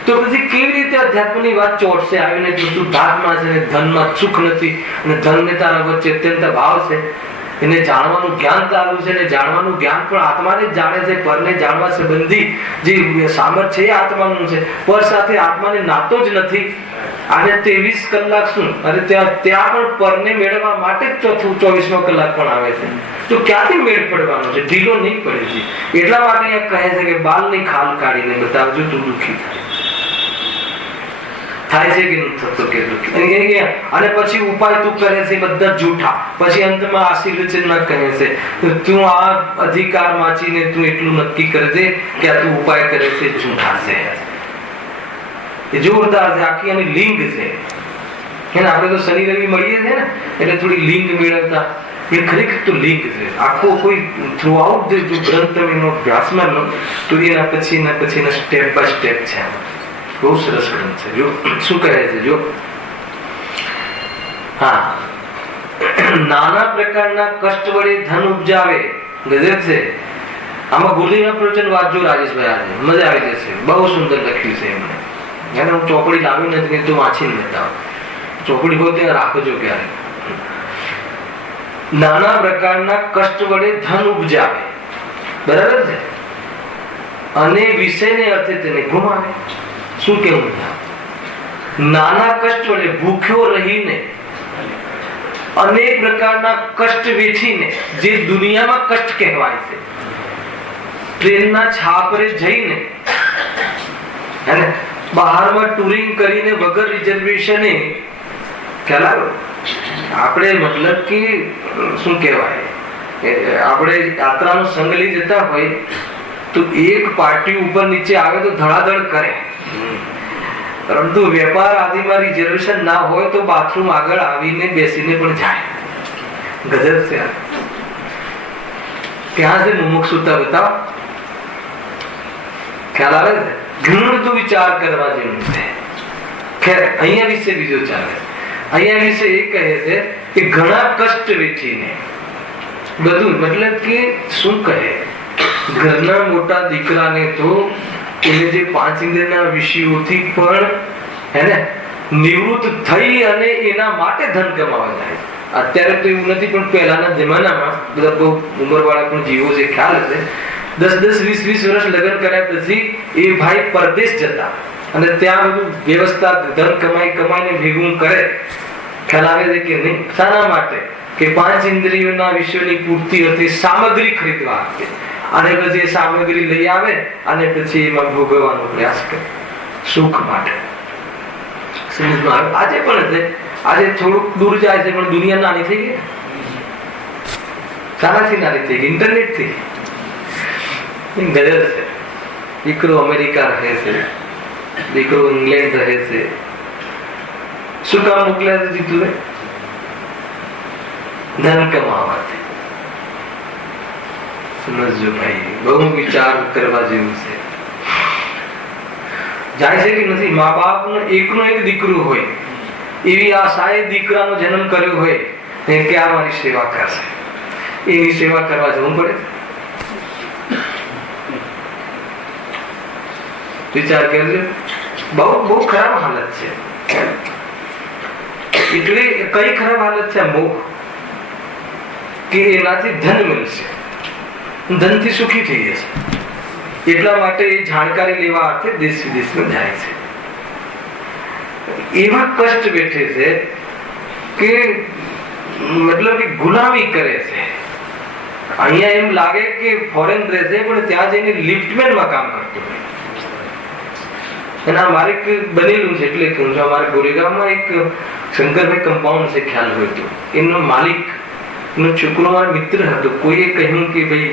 તો પછી કેવી રીતે અધ્યાત્મની વાત ચોટશે આવીને તું શુદ્ધાત્મા છે, ધનમાં સુખ નથી અને ધનને તારા વચ્ચે અત્યંત ભાવ છે, એને જાણવાનું જ્ઞાન તારું છે, ને જાણવાનું જ્ઞાન પણ આત્માને જ જાણે છે. પરને જાણવા સંબંધી જે સામર્થ્ય છે એ આત્માનું છે, પર સાથે આત્માને નાતો જ નથી. આજે 23 કલાક શું, અરે ત્યાં પણ પરને મેળવવા માટે જ 24મો કલાક પણ આવે છે. તો ક્યાંથી મેળ પડવાનો છે? ઢીલો નહીં પડે છે. એટલા માટે અહીંયા કહે છે કે બાલની ખાલ કાઢીને બતાવજો તું દુઃખી થાય છે કે નથી થતો કે દુઃખી. અને પછી ઉપાય તું કરે છે બધા જૂઠા. પછી અંતમાં આશીર્વચન કહે છે તું આ અધિકાર વાંચીને તું એટલું નક્કી કરે છે કે આ તું ઉપાય કરે છે જૂઠા છે. એ જોરદાર છે. આખી આની લિંગ છે. આપણે તો શનિ રવિ મળીએ છીએ ને એટલે થોડી લિંગ મેળવતા એ ખરેખર તો લિંગ છે. આખો કોઈ થ્રુ આઉટ જે ગ્રંથ એનો અભ્યાસમાં તો એના પછી સ્ટેપ બાય સ્ટેપ છે. બહુ સરસ ગ્રંથ છે. જો શું કહે છે, જો હા, નાના પ્રકારના કષ્ટ વડે ધન ઉપજાવે. ગજબ છે. આમાં ગુરુજીના પ્રવચન વાંચજો રાજેશભાઈ, આજે મજા આવી જશે. બહુ સુંદર લખ્યું છે એમણે. એને હું ચોપડી લાવી નથી તો વાંચીને બતાવો. ચોપડી હોય ત્યાં રાખજો ક્યારે. નાના પ્રકારના કષ્ટ વડે ધન ઉપજાવે, બરાબર છે, અને વિષયને અર્થે તેને ગુમાવે. શું કેવું? નાના કષ્ટ વડે ભૂખ્યો રહીને અનેક પ્રકારના કષ્ટ વેઠીને, જે દુનિયામાં કષ્ટ કહેવાય છે, ટ્રેનના છાપરે જઈને અને બહારમાં ટુરિંગ કરીને વગર રિઝર્વેશને, ખ્યાલ આવ્યો? આપણે મતલબ કે શું કહેવાય, આપણે યાત્રાનો સંગ લઈ જતા હોય તો એક પાર્ટી ઉપર નીચે આવે તો ધડાધડ કરે, પરંતુ વેપાર આદિમાં રિઝર્વેશન ના હોય તો બાથરૂમ આગળ આવીને બેસીને પણ જાય. ગજબ છે. ત્યાં છે મુમુક્ષુતા. બતાવો, ખ્યાલ આવે છે? ઘણું બધું વિચાર કરવા જેવું છે. ખેર અહીંયા વિશે બીજો ચાલે. અહીંયા વિશે એ કહે છે કે ઘણા કષ્ટ વેઠીને બધું, મતલબ કે શું કહે, ઘરના મોટા દીકરાને તો એને જે 5 ઇન્દ્રિયના વિષયોથી પણ હેને નિવૃત્ત થઈ અને એના માટે ધન કમાવા જાય. અત્યારે તો એવું નથી, પણ પહેલાના જમાનામાં બધા બહુ ઉંમરવાળા પણ જીવો છે, ખ્યાલ હશે, 10-10, 20-20 વર્ષ લગ્ન કર્યા પછી એ ભાઈ પરદેશ જતા અને ત્યાં બધું વ્યવસ્થા ધન કમાઈને ભેગું કરે. ખ્યાલ આવે છે કે નહીં? શાના માટે? કે 5 ઇન્દ્રિયોના વિષયોની પૂર્તિ હતી, સામગ્રી ખરીદવા હતી, અને પછી સામગ્રી લઈ આવે અને પછી એમાં ભોગવવાનો પ્રયાસ કરે સુખ માટે. સમજમાં આવે? આજે પણ છે. આજે થોડુંક દૂર જાય છે પણ દુનિયા નાની થઈ ગઈ. શાનાથી નાની થઈ ગઈ? ઇન્ટરનેટ થી. ગજબ છે. દીકરો અમેરિકા રહે છે, દીકરો ઇંગ્લેન્ડ રહે છે. શું કામ મોકલ્યા છે જીતુને? ધન કમાવાથી. સમજો ભાઈ, બહુ વિચાર કરવા જેવું છે. જાય છે કે નથી? મા બાપનો એકનો એક દીકરો હોય, એવી આશાએ દીકરાનો જન્મ કર્યો હોય કે આ મારી સેવા કરશે, એની સેવા કરવા જવું પડે. વિચાર કરજો. બહુ ખરાબ હાલત છે. એટલે કઈ ખરાબ હાલત છે? મોહ, કે એનાથી ધન મળશે, ધનથી સુખી થઈ જશે. એટલા માટે એ જાણકારી લેવા અર્થે દેશ વિદેશમાં જાય છે. એવા કષ્ટ બેઠે છે કે મતલબ કે ગુલામી કરે છે. અહીંયા એમ લાગે કે ફોરેન રહેશે પણ ત્યાં જઈને લિફ્ટમેનમાં કામ કરતો હોય. અને આ મારે બનેલું છે એટલે કહું છું. અમારે ગોરેગામમાં એક શંકરભાઈ કમ્પાઉન્ડ છે, ખ્યાલ હોય તો, એનો માલિક નો છોકરો મારો મિત્ર હતો. કોઈએ કહ્યું કે ભાઈ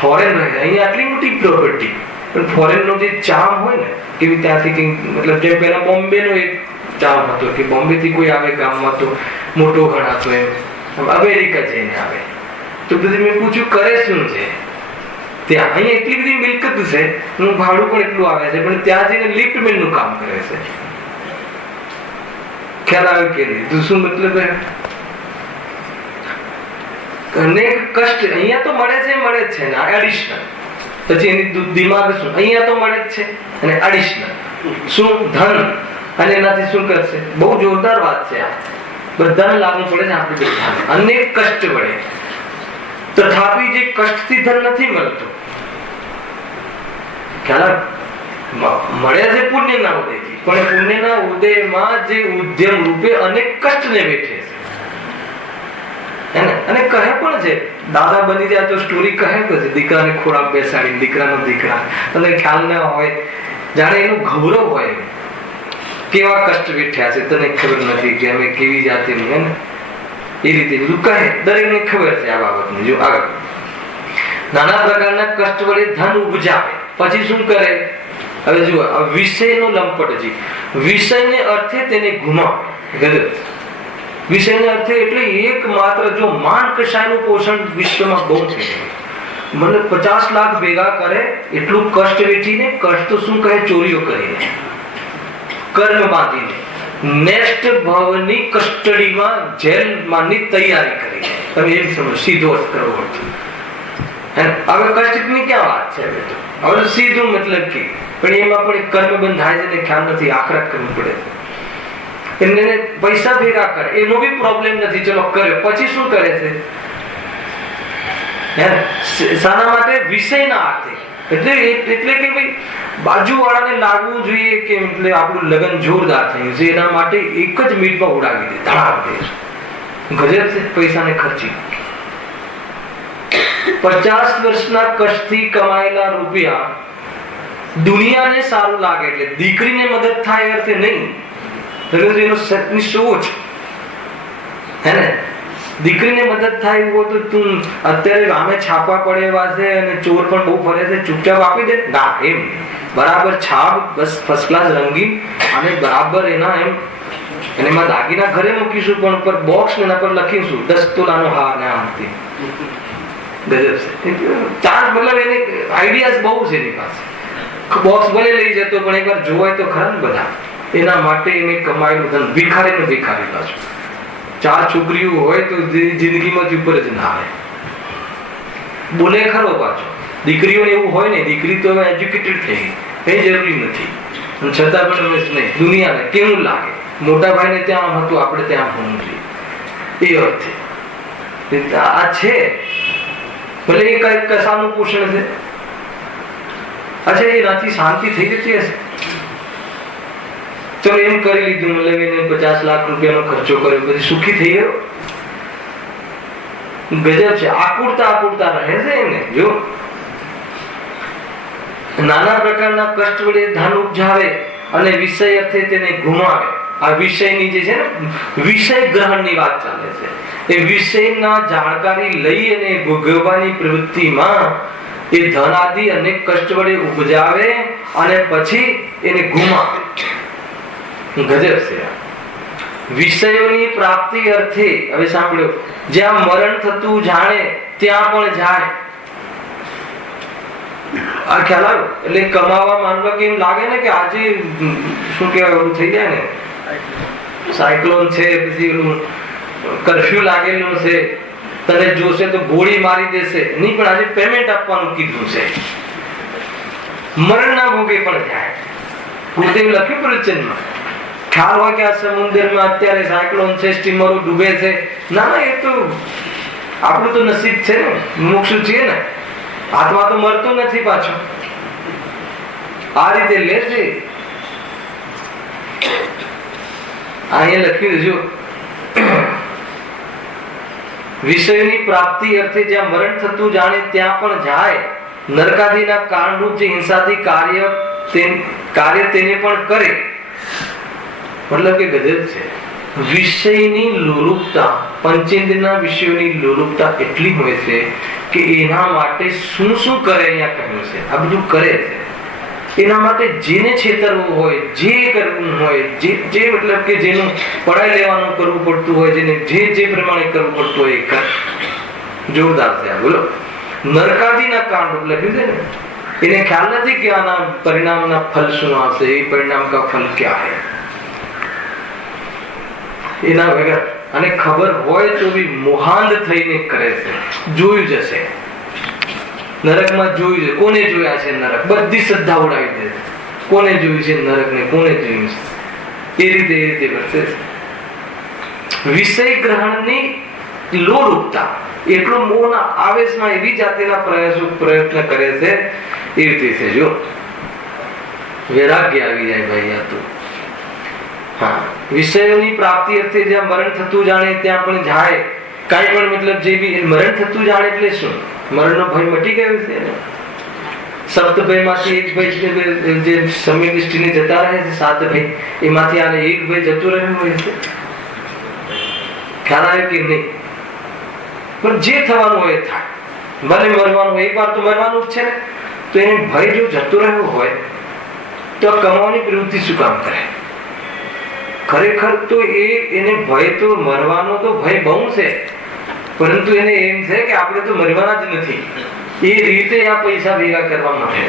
ફોરેન રહે, અહીંયા આટલી મોટી પ્રોપર્ટી, પણ ફોરેન નો જે ચામ હોય ને એવી ત્યાંથી કંઈક મતલબ જેમ પેલા બોમ્બે નો એક ચામ હતો કે બોમ્બે થી કોઈ આવે ગામમાં તો મોટો ગણાતો એમ, અમેરિકા જઈને આવે તો પછી મેં પૂછ્યું કરે શું છે ત્યાં? અહીંયા એટલી બધી મિલકત છે, એનું ભાડું પણ એટલું આવે છે, પણ ત્યાં જઈને લિફ્ટમેન નું કામ કરે છે. ખ્યાલ આવે કે નહીં? તો શું મતલબ અનેક કષ્ટ અહીંયા તો મળે છે ને એડિશનલ. પછી એની દિમાગ શું અહીંયા તો મળે જ છે અને એડિશનલ શું ધન, અને એનાથી શું કરશે? બહુ જોરદાર વાત છે આ, બધાને લાગુ પડે છે આપણે બધાને. અનેક કષ્ટ વળે, તથાપિ જે કષ્ટથી ધન નથી મળતું, ખ્યાલ મળે છે પુણ્યના ઉદયથી, પણ પુણ્યના ઉદયમાં જે ઉદ્યમ રૂપે અનેક કષ્ટને વેઠે છે અને કહે પણ છે, દાદા બની જાય તો સ્ટોરી કહે પછી દીકરાને ખોરાક બેસાડી, દીકરાનો દીકરા તને ખ્યાલ ના હોય, જાણે એનું ગૌરવ હોય કેવા કષ્ટ વેઠ્યા છે તને ખબર નથી કે અમે કેવી જાતિનું હે ને, એ રીતે બધું કહે, દરેકને ખબર છે આ બાબતની. જો આગળ નાના પ્રકારના કષ્ટ વડે ધન ઉપજાવે, પછી શું કરે? હવે જુઓ વિષયનો લંપટજી, વિષયને અર્થે તેને ગુમાવે. ગજબ. વિષયને અર્થે એટલે એકમાત્ર જો માન કશાયનું પોષણ વિશ્વમાં બહુ થઈ ગયું, મતલબ 50 લાખ ભેગા કરે એટલું કષ્ટ વેઠીને, કષ્ટ તો શું કહે? ચોરીઓ કરીને, કર્મ બાંધીને, નેક્સ્ટ ભવની કસ્ટડીમાં જેલમાંની તૈયારી કરી. તમે એમ સમજો, સીધો અર્થ કરવો પડશે. હવે કષ્ટની ક્યાં વાત છે? હવે સીધું મતલબ કે પણ એમાં પણ કર્મ બંધાય છે ને ખ્યાલ નથી, આખરા કરવું પડે. એમને પૈસા ભેગા કરે એનો બી પ્રોબ્લેમ નથી, ચલો કર્યો, પછી શું કરે છે? શાના માટે? વિષયના અર્થે. એટલે કે ભાઈ બાજુવાળાને લાગવું જોઈએ કે એટલે આપણું લગ્ન જોરદાર થયું છે, એના માટે એક જ મિનિટમાં ઉડાવી દે, ધડાક દે. ગજબ છે પૈસાને ખર્ચી. 50 વર્ષના કષ્ટથી કમાયેલા રૂપિયા દુનિયાને સારું લાગે એટલે દીકરીને મદદ થાય અર્થે નહીં, એનો સચની સોચ હે ને. દીકરીને મદદ થાય એવું તો તું અત્યારે આમે છાપા પડે એવા છે અને ચોર પણ બહુ ફરે છે, ચૂપચાપ આપી દે ના, એમ બરાબર છાપ, બસ ફર્સ્ટ ક્લાસ રંગીન અને બરાબર એના એમ, અને એમાં દાગીના ઘરે મૂકીશું પણ પર બોક્સ ને એના પર લખીશું 10 તોલાનો હાર ને આમથી. ગજબ છે. ચાર્જ મતલબ એને આઈડિયાઝ બહુ છે એની પાસે. બોક્સ ભલે લઈ જતો પણ એકવાર જોવાય તો ખરા ને બધા. એના માટે એને કમાયેલું ધન ભિખારીને ભિખારી પાછું. 4 છોકરીઓ હોય તો જિંદગીમાં ઉપર જ ના આવે, બોલે ખરો પાછો. દીકરીઓને એવું હોય ને, દીકરી તો હવે એજ્યુકેટેડ થઈ ગઈ, કઈ જરૂરી નથી, છતાં પણ નહીં દુનિયાને કેવું લાગે મોટા ભાઈને ત્યાં હતું આપણે ત્યાં હોવું જોઈએ એ અર્થે આ છે. ભલે એ કઈ કશાનું પોષણ છે, અચ્છા એનાથી શાંતિ થઈ જતી હશે. ચલો એમ કરી લીધું, મતલબ એને 50 લાખ રૂપિયાનો ખર્ચો કર્યો, પછી સુખી થઈ ગયો. ગજબ છે. આકુરતા રહે છે એને. જો નાના પ્રકારના કષ્ટ વડે ધન ઉપજાવે અને વિષય અર્થે તેને ગુમાવે. આ વિષયની જે છે ને, વિષય ગ્રહણની વાત ચાલે છે. એ વિષયના જાણકારી લઈ અને ભોગવવાની પ્રવૃત્તિમાં એ ધન આદિ અનેક કષ્ટ વડે ઉપજાવે અને પછી એને ગુમાવે. ગજબ છે. વિષયોની પ્રાપ્તિ અર્થે, હવે સાંભળો, જ્યાં મરણ થતું જાણે ત્યાં પણ જાય. આ ખ્યાલ આવ્યો? એટલે કમાવા માનવા કેમ લાગે ને કે આજે શું કહેવાય ઓલું થઈ જાય ને, સાયક્લોન છે, પછી ઓલું કર્ફ્યુ લાગેલું છે, તને જોશે તો ગોળી મારી દેશે નહીં, પણ આજે પેમેન્ટ આપવાનું કીધું છે. મરણના ભોગે પણ જાય. ગુરુદેવ લખ્યું પ્રવચનમાં, ખ્યાલ હોય કે આ સમુદ્રમાં અત્યારે સાયક્લોન છે, સ્ટીમરો ડૂબે છે. ના, એ તો આપણું તો નસીબ છે ને, મોક્ષ છીએ ને, આત્મા તો મરતો નથી પાછો. આ રીતે લે છે. અહીંયા લખ્યું દેજો, વિષયની પ્રાપ્તિ અર્થે જ્યાં મરણ થતું જાણે ત્યાં પણ જાય. નરકાદિના કારણરૂપ જે હિંસાથી કાર્ય તેને પણ કરે. મતલબ કે ગજબ છે. વિષયની લોલુપતા, પંચેન્દ્રના વિષયોની લોલુપતા એટલી હોય છે કે એના માટે શું શું કરે અહીંયા કહ્યું છે. આ બધું કરે છે. એના માટે જેને છેતરવું હોય, જે કરવું હોય, જે મતલબ કે જેનું પડાઈ લેવાનું કરવું પડતું હોય, જેને જે પ્રમાણે કરવું પડતું હોય એ કર. જોરદાર છે આ. બોલો, નરકાદિના કાંડ લખ્યું છે ને, એને ખ્યાલ નથી કે આના પરિણામના ફલ શું આવશે, એ પરિણામ કા ફલ ક્યાં હે એના વગર. અને ખબર હોય તો બી મોહાંધ થઈને કરે છે. જોયું જશે નરકમાં, જોયું છે. કોને જોયા છે નરક? બધી શ્રદ્ધા ઉડાવી દે. કોને જોયું છે નરક ને, કોને જોયું છે? એ રીતે વર્તે છે. વિષય ગ્રહણની લોલુપતા, એટલો મોહના આવેશમાં એવી જાતેના પ્રયત્ન કરે છે. એ રીતે છે. જો વૈરાગ્ય આવી જાય ભાઈ આ તો. હા, વિષયોની પ્રાપ્તિ અર્થે જ્યાં મરણ થતું જાણે ત્યાં પણ જાય. કાંઈ પણ મતલબ જે બી મરણ થતું જાણે એટલે શું? મરણનો ભય મટી ગયો છે ને. સપ્ત ભય માંથી એક ભય જે સમય દૃષ્ટિને જતા રહે છે, 7 ભય, એમાંથી આને એક ભય જતો રહ્યો હોય છે. ખ્યાલ આવે કે નહીં? પણ જે થવાનું હોય થાય. ભલે મરવાનું, એક વાર તો મરવાનું જ છે ને, તો એને ભય જો જતો રહ્યો હોય તો કમાવાની પ્રવૃત્તિ શું કામ કરે? ખરેખર તો એને ભય તો મરવાનો તો ભય બહુ છે, પરંતુ એને એમ છે કે આપણે તો મરવાના જ નથી. એ રીતે આ પૈસા ભેગા કરવા માટે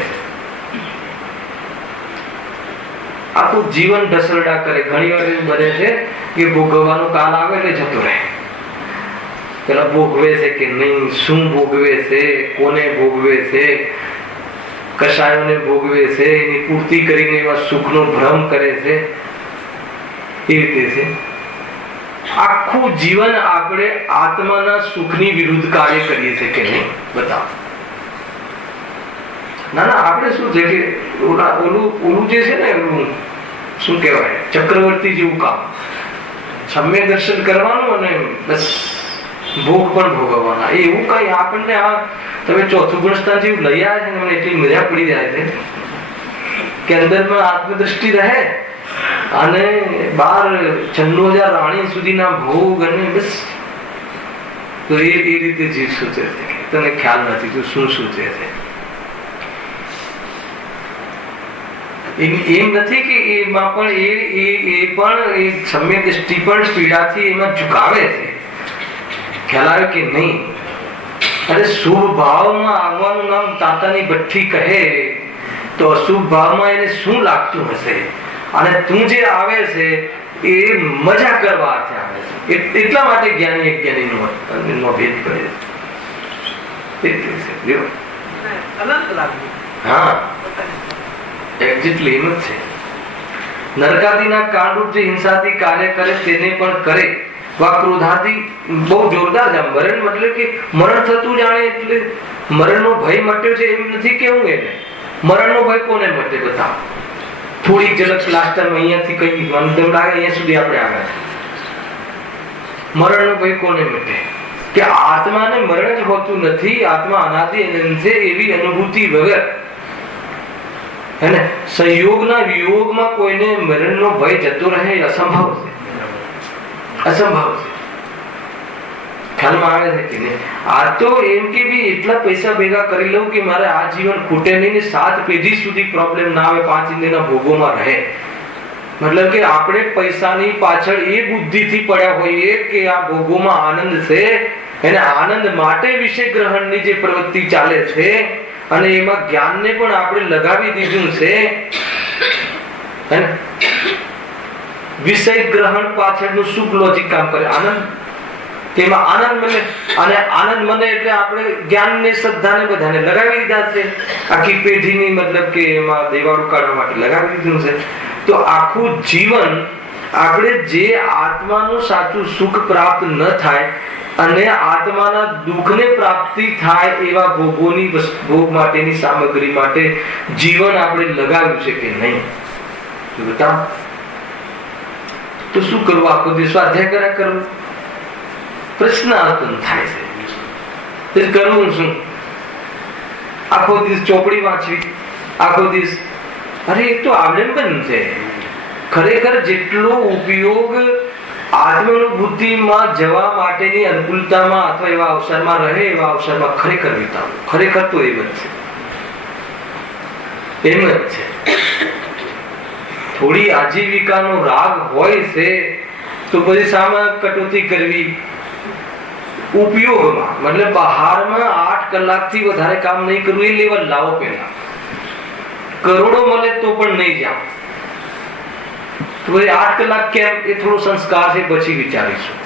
આખું જીવન ઢસરડા કરે. ઘણી વાર એવું બને છે કે ભોગવવાનો કાલ આવે એટલે જતો રહે. પેલા ભોગવે છે કે નહીં, શું ભોગવે છે, કોને ભોગવે છે, કશાયોને ભોગવે છે, એની પૂર્તિ કરીને એવા સુખનો ભ્રમ કરે છે. એ રીતે છે આખું જીવન. આપણે આત્માના સુખની વિરુદ્ધ કાર્ય કરીએ છીએ કે નહીં? બતાવો. ના, આપણે શું છે કે ઓલું જે છે ને, શું કહેવાય, ચક્રવર્તી જેવું કામ. સમ્યક દર્શન કરવાનું અને બસ ભોગ પણ ભોગવવાના. એવું કઈ આપણને આ તમે ચોથું ગુણસ્થાન જેવું લઈ આવ્યા છે ને, મને એટલી મજા પડી જાય છે કે અંદરમાં આત્મદ્રષ્ટિ રહે અને 96,000 રાણી સુધીના ભોગ અને બસ. તો એ રીતે જીવ સૂચે છે. તને ખ્યાલ નથી તું શું સૂચે છે. એમ નથી કે એમાં પણ એ પણ સમ્યક દૃષ્ટિ પણ પીડાથી એમાં ઝુકાવે છે. ખ્યાલ આવે કે નહીં? અરે શુભ ભાવમાં આવવાનું નામ તાતાની ભઠ્ઠી કહે તો અશુભ ભાવમાં એને શું લાગતું હશે? અને તું જે આવે છે એ મજા કરવા આવે છે. એટલા માટે જ્ઞાની એક જ્ઞાનીનો ભેદ કરે છે. હા, એક્ઝેક્ટલી એમ જ છે. નરકાદિના કાંડ જે હિંસાથી કાર્ય કરે તેને પણ કરે. વા ક્રોધાથી બહુ જોરદાર છે. મરણ મતલબ કે મરણ થતું જાણે એટલે મરણનો ભય મટ્યો છે એમ નથી કેવું. એને મરણનો ભય કોને મટે? બતાવો. થોડીક ઝલક પ્લાસ્ટરમાં અહીંયાથી કઈ અંદર લાગે અહીંયા સુધી આપણે આવ્યા. મરણનો ભય કોને મટે? કે આત્માને મરણ જ હોતું નથી. આત્મા અનાદિ અનંત છે એવી અનુભૂતિ વગર હે ને સંયોગના વિયોગમાં કોઈને મરણનો ભય જતો રહે અસંભવ છે. અસંભવ છે. ખ્યાલમાં આવે છે કે નહીં? આ તો એમ કે ભી એટલા પૈસા ભેગા કરી લઉં કે મારે આ જીવન ખૂટે નહીં ને 7 પેઢી સુધી પ્રોબ્લેમ ના આવે, 5 ઇન્દ્રિયના ભોગોમાં રહે. મતલબ કે આપણે પૈસાની પાછળ એ બુદ્ધિથી પડ્યા હોઈએ કે આ ભોગોમાં આનંદ છે, એને આનંદ માટે વિષય ગ્રહણની જે પ્રવૃત્તિ ચાલે છે અને એમાં જ્ઞાનને પણ આપણે લગાવી દીધું છે. વિષય ગ્રહણ પાછળનું શું લોજિક કામ કરે? આનંદ. તેમાં આનંદ મને, અને આનંદ મને એટલે આપણે જ્ઞાનને શ્રદ્ધાને બધાને લગાવી દીધા છે. આખી પેઢીની મતલબ કે એમાં દેવાળું કાઢવા માટે લગાવી દીધું છે. તો આખું જીવન આપણે જે આત્માનું સાચું સુખ પ્રાપ્ત ન થાય અને આત્માના દુઃખને પ્રાપ્તિ થાય એવા ભોગોની ભોગ માટેની સામગ્રી માટે જીવન આપણે લગાવ્યું છે કે નહીં? બતાવ. તો શું કરવું? આખો દિવસ સ્વાધ્યાય કર્યા કરવું? પ્રશ્ન ઉત્પન્ન થાય છે. કરવું શું? આખો દિવસ ચોપડી વાંચવી, આખો દિવસ. અરે એ તો આવડંબન છે. ખરેખર જેટલો ઉપયોગ આત્માનુભૂતિમાં જવા માટેની અનુકૂળતામાં અથવા એવા અવસરમાં રહે એવા અવસરમાં ખરેખર વિતાવો. ખરેખર તો એ જ છે. એમ જ છે. થોડી આજીવિકાનો રાગ હોય છે તો પછી સામે કટોતી કરવી ઉપયોગમાં, મતલબ બહારમાં 8 કલાકથી વધારે કામ નહીં કરવું, એ લેવલ લાવો. પેલા કરોડો મળે તો પણ નહીં જાઓ. તો પછી 8 કલાક કેમ, એ થોડો સંસ્કાર છે, પછી વિચારીશું.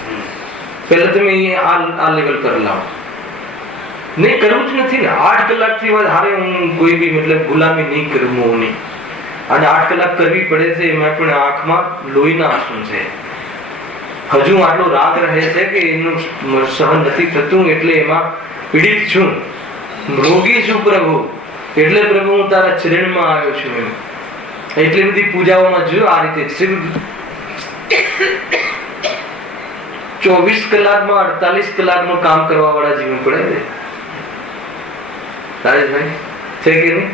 પેલા તમે આ લેવલ પર લાવો. નહીં કરવું જ નથી ને. 8 કલાકથી વધારે હું કોઈ બી મતલબ ગુલામી નહીં કરું મોહની. અને 8 કલાક કરવી પડે છે, એમાં પણ આંખમાં લોહીના આંસુ છે. હજુ આટલો રાગ રહે છે કે એનું સહન નથી થતું, એટલે એમાં પીડિત છું, રોગી છું પ્રભુ, એટલે પ્રભુ હું તારા ચરણમાં આવ્યો છું. એમ એટલી બધી પૂજાઓમાં જો આ રીતે 24 કલાકમાં 48 કલાકનું કામ કરવા વાળા જીવન પડે છે. રાજેશભાઈ છે કે નહીં?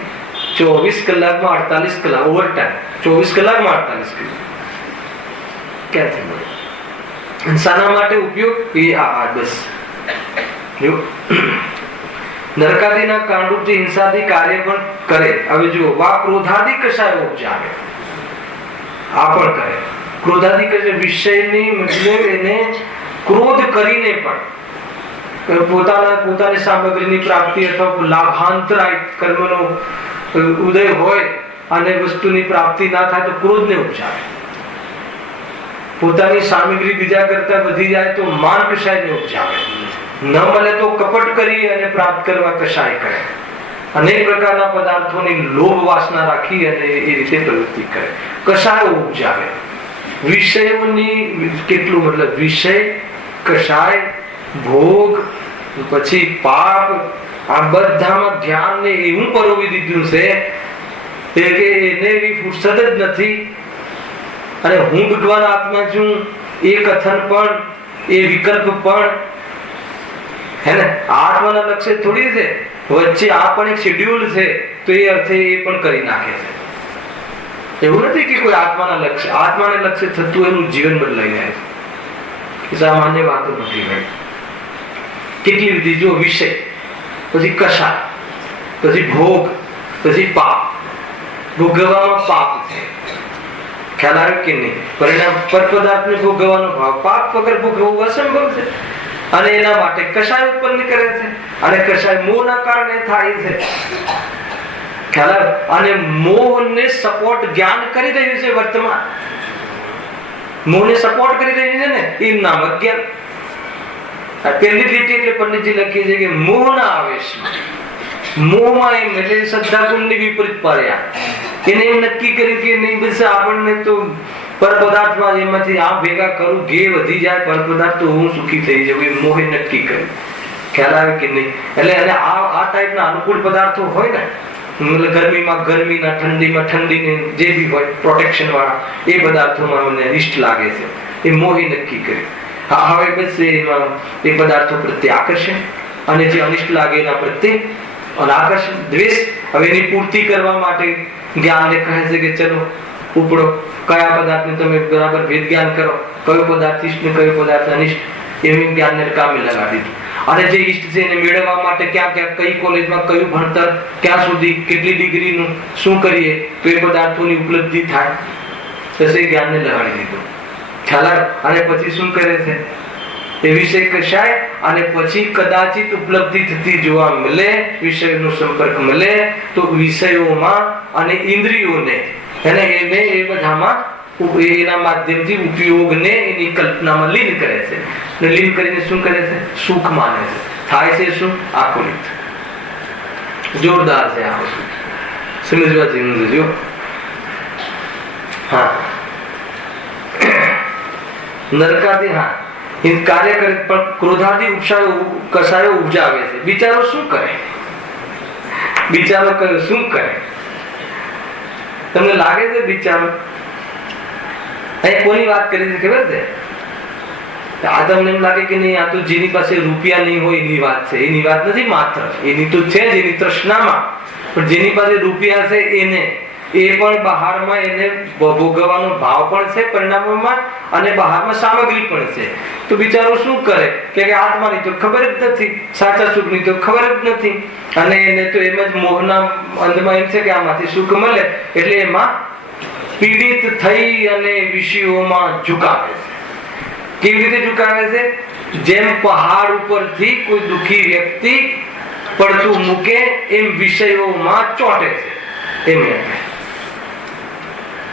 24 કલાકમાં 48 કલાક ઓવર ટાઈમ, 24 કલાકમાં 48 કલાક ક્યાંથી મળે? શાના માટે ઉપયોગ? એ આ બસ જો નરકાદિના કાંડોથી હિંસાથી કાર્ય પણ કરે. હવે જો વા ક્રોધાદિ કશાયો ઉપજાવે, આ પણ કરે. ક્રોધાદિ કશાય વિષયની મતલબ એને ક્રોધ કરીને પણ પોતાની સામગ્રીની પ્રાપ્તિ અથવા લાભાંતરાય કર્મનો ઉદય હોય અને વસ્તુની પ્રાપ્તિ ના થાય તો ક્રોધને ઉપજાવે. પોતાની સામગ્રી બીજા કરતા વધી જાય તો માન કશાયને ઉપજાવે. ન મળે તો કપટ કરી અને પ્રાપ્ત કરવા કશાય કરે. અનેક પ્રકારના પદાર્થોની લોભ વાસના રાખી અને એ રીતે પ્રવૃત્તિ કરે. કશાયો ઉપજાવે. વિષયોની કેટલું મતલબ વિષય, કશાય, ભોગ, પછી પાપ, આ બધામાં ધ્યાન ને એવું પરોવી દીધું છે કે એને એવી ફુરસદ જ નથી. અને હું ભગવાન આત્મા છું, એ કથન પણ, એ વિકલ્પ પણ હે ને આત્માના લક્ષ્ય થોડી છે. વચ્ચે આ પણ એક શેડ્યુલ છે, તો એ અર્થે એ પણ કરી નાખે છે. એવું નથી કે કોઈ આત્માને લક્ષ્ય થતું એનું જીવન બદલાઈ જાય છે. સામાન્ય વાતો નથી ભાઈ. કેટલી બધી જો વિષય, પછી કશા, પછી ભોગ, પછી પાપ. ભોગવવામાં પાપ છે, ખ્યાલ આવ્યો કે નહીં? પરિણામ પર પદાર્થને ભોગવવાનો ભાવ, પાપ વગર ભોગવવું અસંભવ છે. અને એના માટે કશાય ઉત્પન્ન કરે છે. અને કશાય મોહના કારણે થાય છે. ખ્યાલ આવ્યો? અને મોહને સપોર્ટ જ્ઞાન કરી રહ્યું છે. વર્તમાન મોહને સપોર્ટ કરી રહ્યું છે ને, એ નામ અજ્ઞાન. પહેલી લીટી એટલે પંડિતજી લખી છે કે મોહના આવેશમાં, મોહમાં એમ એટલે શ્રદ્ધા ગુણની વિપરીત પાડ્યા. એને એમ નક્કી કર્યું કે નહીં બસ આપણને તો પર પદાર્થમાં એમાંથી આ ભેગા કરું, ગે વધી જાય પર પદાર્થ તો હું સુખી થઈ જાઉં, એ મોહે નક્કી કર્યું. ખ્યાલ આવે કે નહીં? એટલે અને આ ટાઈપના અનુકૂળ પદાર્થો હોય ને, મતલબ ગરમીમાં ગરમીના, ઠંડીમાં ઠંડીને જે બી હોય પ્રોટેક્શન વાળા, એ પદાર્થોમાં મને ઇષ્ટ લાગે છે. એ મોહે નક્કી કર્યું. હવે બસ એમાં એ પદાર્થો પ્રત્યે આકર્ષણ, અને જે અનિષ્ટ લાગે એના પ્રત્યે અનાકર્ષણ, દ્વેષ. હવે એની પૂર્તિ કરવા માટે જ્ઞાનને કહે છે કે ચલો ઉપડો, કયા પદાર્થને તમે બરાબર ભેદ જ્ઞાન કરો, કયો પદાર્થ ઇષ્ટ ને કયો પદાર્થ અનિષ્ટ, એવી જ્ઞાનને કામે લગાડી દીધું. અને જે ઇષ્ટ છે એને મેળવવા માટે ક્યાં ક્યાં, કઈ કોલેજમાં કયું ભણતર, ક્યાં સુધી, કેટલી ડિગ્રીનું શું કરીએ તો એ પદાર્થોની ઉપલબ્ધિ થાય, તો એ જ્ઞાનને લગાડી દીધું. ખ્યાલ. અને પછી શું કરે છે? એ વિષય કશાય, અને પછી કદાચિત ઉપલબ્ધિ થતી જોવા મળે, વિષયનો સંપર્ક મળે તો વિષયોમાં અને ઇન્દ્રિયોને એને એ બધામાં એના માધ્યમથી ઉપયોગને એની કલ્પનામાં લીન કરે છે. અને લીન કરીને શું કરે છે? સુખ માને છે. થાય છે શું? આકુલિત. જોરદાર છે આ વસ્તુ, સમજવા જેવું જો. હા, નરકાદી હા કાર્ય કરે પણ ક્રોધાદી કશાયો ઉપજાવે છે. બિચારો શું કરે? બિચારો શું કરે? તમને લાગે છે બિચારો? અહીં કોની વાત કરી છે ખબર છે? આ તમને એમ લાગે કે નહીં, આ તો જેની પાસે રૂપિયા નહીં હોય એની વાત છે. એની વાત નથી માત્ર, એની તો છે જ એની તૃષ્ણામાં, પણ જેની પાસે રૂપિયા છે એને એ પણ બહારમાં એને ભોગવવાનો ભાવ પણ છે પરિણામોમાં, અને બહારમાં સામગ્રી પણ છે. તો બિચારો શું કરે કે આત્માની તો ખબર જ નથી, સાચા સુખની તો ખબર જ નથી, અને એને તો એમ જ મોહના અંધમાં એમ છે કે આમાંથી સુખ મળે એટલે એમાં પીડિત થઈ અને વિષયોમાં ઝુકાવે છે. કેવી રીતે ઝુકાવે છે? જેમ પહાડ ઉપરથી કોઈ દુઃખી વ્યક્તિ પડતું મૂકે એમ વિષયોમાં ચોટે છે. એમ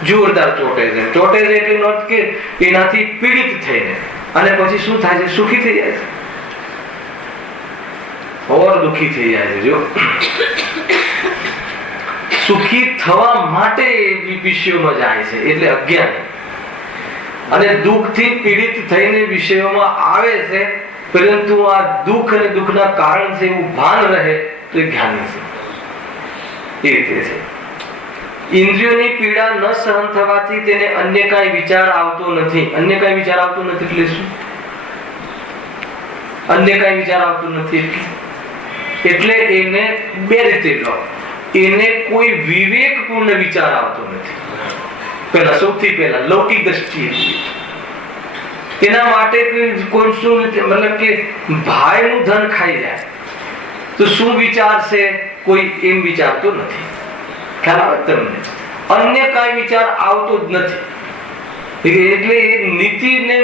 જોરદાર ચોટે છે. ચોટે છે એટલે નોંધ કે એનાથી પીડિત થઈને અને પછી શું થાય છે? સુખી થઈ જાય છે, ઓર દુઃખી થઈ જાય છે. જો સુખી થવા માટે વિષયોમાં જાય છે એટલે અજ્ઞાન, અને દુઃખથી પીડિત થઈને વિષયોમાં આવે છે, પરંતુ આ દુઃખ અને દુઃખના કારણ છે એવું ભાન રહે તો એ જ્ઞાની છે. એ રીતે છે. ઇન્દ્રિયોની પીડા ન સહન થવાથી તેને અન્ય કાંઈ વિચાર આવતો નથી. અન્ય કાંઈ વિચાર આવતો નથી એટલે શું? અન્ય કાંઈ વિચાર આવતો નથી એટલે એને બે રીતે લો. એને કોઈ વિવેકપૂર્ણ વિચાર આવતો નથી. પહેલા સૌથી પહેલા લૌકિક દ્રષ્ટિએ તેના માટે કોઈ શું મતલબ કે ભાઈનું ધન ખાઈ જાય તો શું વિચારશે? કોઈ એમ વિચારતો નથી. ખ્યાલ આવે તમને? અન્ય કાંઈ વિચાર આવતો જ નથી. એટલે એ નીતિને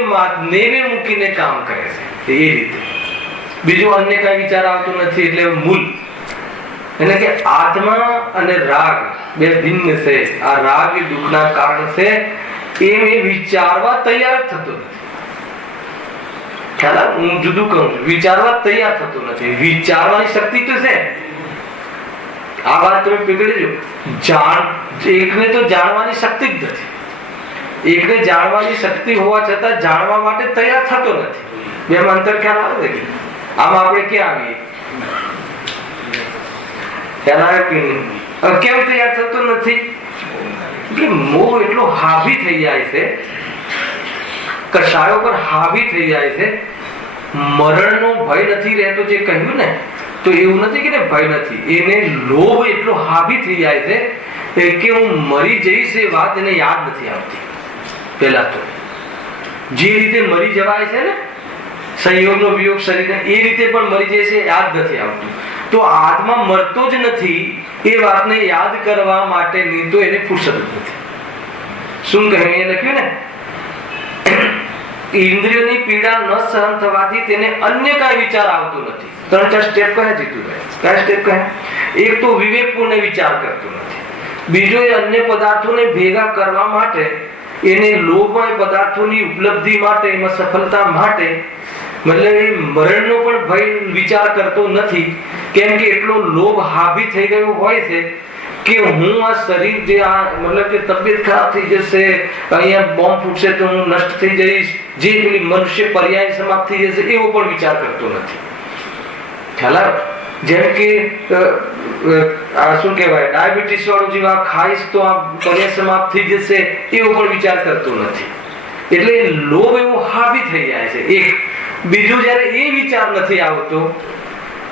નેવે મૂકીને કામ કરે છે. એ રીતે બીજું અન્ય કાંઈ વિચાર આવતો નથી એટલે મૂળ, એટલે કે આત્મા અને રાગ બે ભિન્ન છે. આ રાગ એ દુઃખના કારણ છે એમ એ વિચારવા તૈયાર થતો નથી. ખ્યાલ? હું જુદું કહું છું, વિચારવા તૈયાર થતો નથી. વિચારવાની શક્તિ તો છે. આ વાત તમે પકડી જો. એકને તો જાણવાની શક્તિ જ નથી. એકને જાણવાની શક્તિ હોવા છતાં જાણવા માટે તૈયાર થતો નથી. બે અંતર ખ્યાલ આવે છે? આમાં આપણે ક્યાં આવીએ? કેમ તૈયાર થતો નથી? કે મોહ એટલો હાવી થઈ જાય છે, કશાયો પર હાવી થઈ જાય છે. મરણનો ભય નથી રહેતો જે કહ્યું ને, તો એવું નથી કે ભય નથી, એને લોભ એટલો હાવી થઈ જાય છે કે હું મરી જઈશ એ વાત એને યાદ નથી આવતી. પેલા તો જે રીતે મરી જવાય છે ને, સંયોગનો વિયોગ શરીરને, એ રીતે પણ મરી જાય છે યાદ નથી આવતું. તો આત્મા મરતો જ નથી એ વાતને યાદ કરવા માટેની તો એને ફુરસદ જ નથી. શું કહે લખ્યું ને, ઇન્દ્રિયોની પીડા ન સહન થવાથી તેને અન્ય કાંઈ વિચાર આવતો નથી. 3-4 સ્ટેપ કહે જીતુભાઈ. કયા સ્ટેપ કહે? એક તો વિવેકપૂર્ણ વિચાર કરતો નથી. બીજો એ અન્ય પદાર્થોને ભેગા કરવા માટે, એને લોભમય પદાર્થોની ઉપલબ્ધિ માટે, એમાં સફળતા માટે, મતલબ એ મરણનો પણ ભય વિચાર કરતો નથી. કેમ કે એટલો લોભ હાવી થઈ ગયો હોય છે કે હું આ શરીર જે આ મતલબ કે તબિયત ખરાબ થઈ જશે, અહીંયા બોમ્બ ફૂટશે તો હું નષ્ટ થઈ જઈશ, જે પેલી મનુષ્ય પર્યાય સમાપ્ત થઈ જશે, એવો પણ વિચાર કરતો નથી. ખ્યાલ આવે? જેમ કે શું કહેવાય, ડાયાબિટીસ વાળું જેવા ખાઈશ તો આ પર્યાય સમાપ્ત થઈ જશે, એવો પણ વિચાર કરતો નથી. એટલે લોભ એવો હાવી થઈ જાય છે. એક બીજું, જયારે એ વિચાર નથી આવતો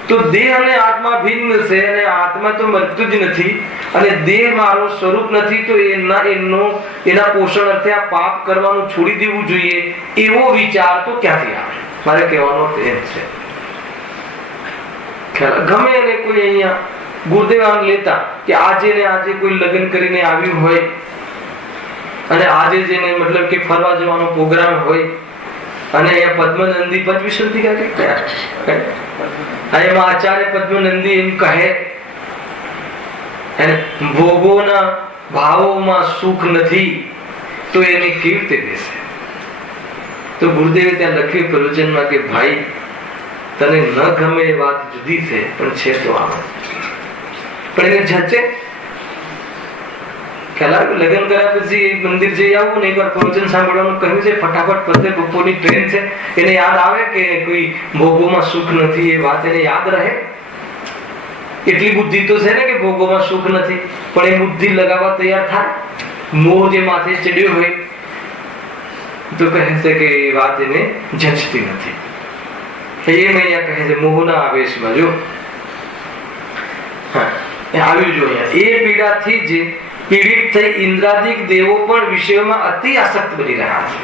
તો દેહ અને આત્મા ભિન્ન છે, અને આત્મા તો મરતું જ નથી, અને દેહ મારો સ્વરૂપ નથી, તો એના પોષણ અર્થે આ પાપ કરવાનું છોડી દેવું જોઈએ, એવો વિચાર તો ક્યાંથી આવે? મારે કહેવાનો અર્થ એમ છે. ગમે એને કોઈ અહીંયા ગુરુદેવ આમ લેતા કે આજે ને આજે કોઈ લગ્ન કરીને આવ્યું હોય, અને આજે જેને મતલબ કે ફરવા જવાનો પ્રોગ્રામ હોય, અને અહીંયા પદ્મનંદી પદ્મશ્રુતિ એમાં આચાર્ય પદ્મનંદી એમ કહે, ભોગોના ભાવોમાં સુખ નથી, તો એને કેવી રીતે દેશે? તો ગુરુદેવે ત્યાં લખ્યું પ્રવચનમાં કે ભાઈ, તને ન ગમે એ વાત જુદી છે, પણ છે તો આમ પણ એને જચે. લગ્ન કર્યા પછી મંદિર જઈ આવું ને એકવાર પ્રવચન સાંભળવાનું કહ્યું છે, ફટાફટ પતે બપોરની ટ્રેન છે, એને યાદ આવે કે કોઈ ભોગોમાં સુખ નથી, એ વાત એને યાદ રહે? એટલી બુદ્ધિ તો છે ને કે ભોગોમાં સુખ નથી, પણ એ બુદ્ધિ લગાવવા તૈયાર થાય? મોહ જે માથે ચડ્યો હોય તો કહે છે કે એ વાત એને જચતી નથી. એમ અહીંયા કહે છે મોહના આવેશમાં જો આવ્યું જો અહીંયા, એ પીડાથી જ પીડિત થઈ ઇન્દ્રાદિક દેવો પણ વિષયોમાં અતિ આસક્ત બની રહ્યા છે.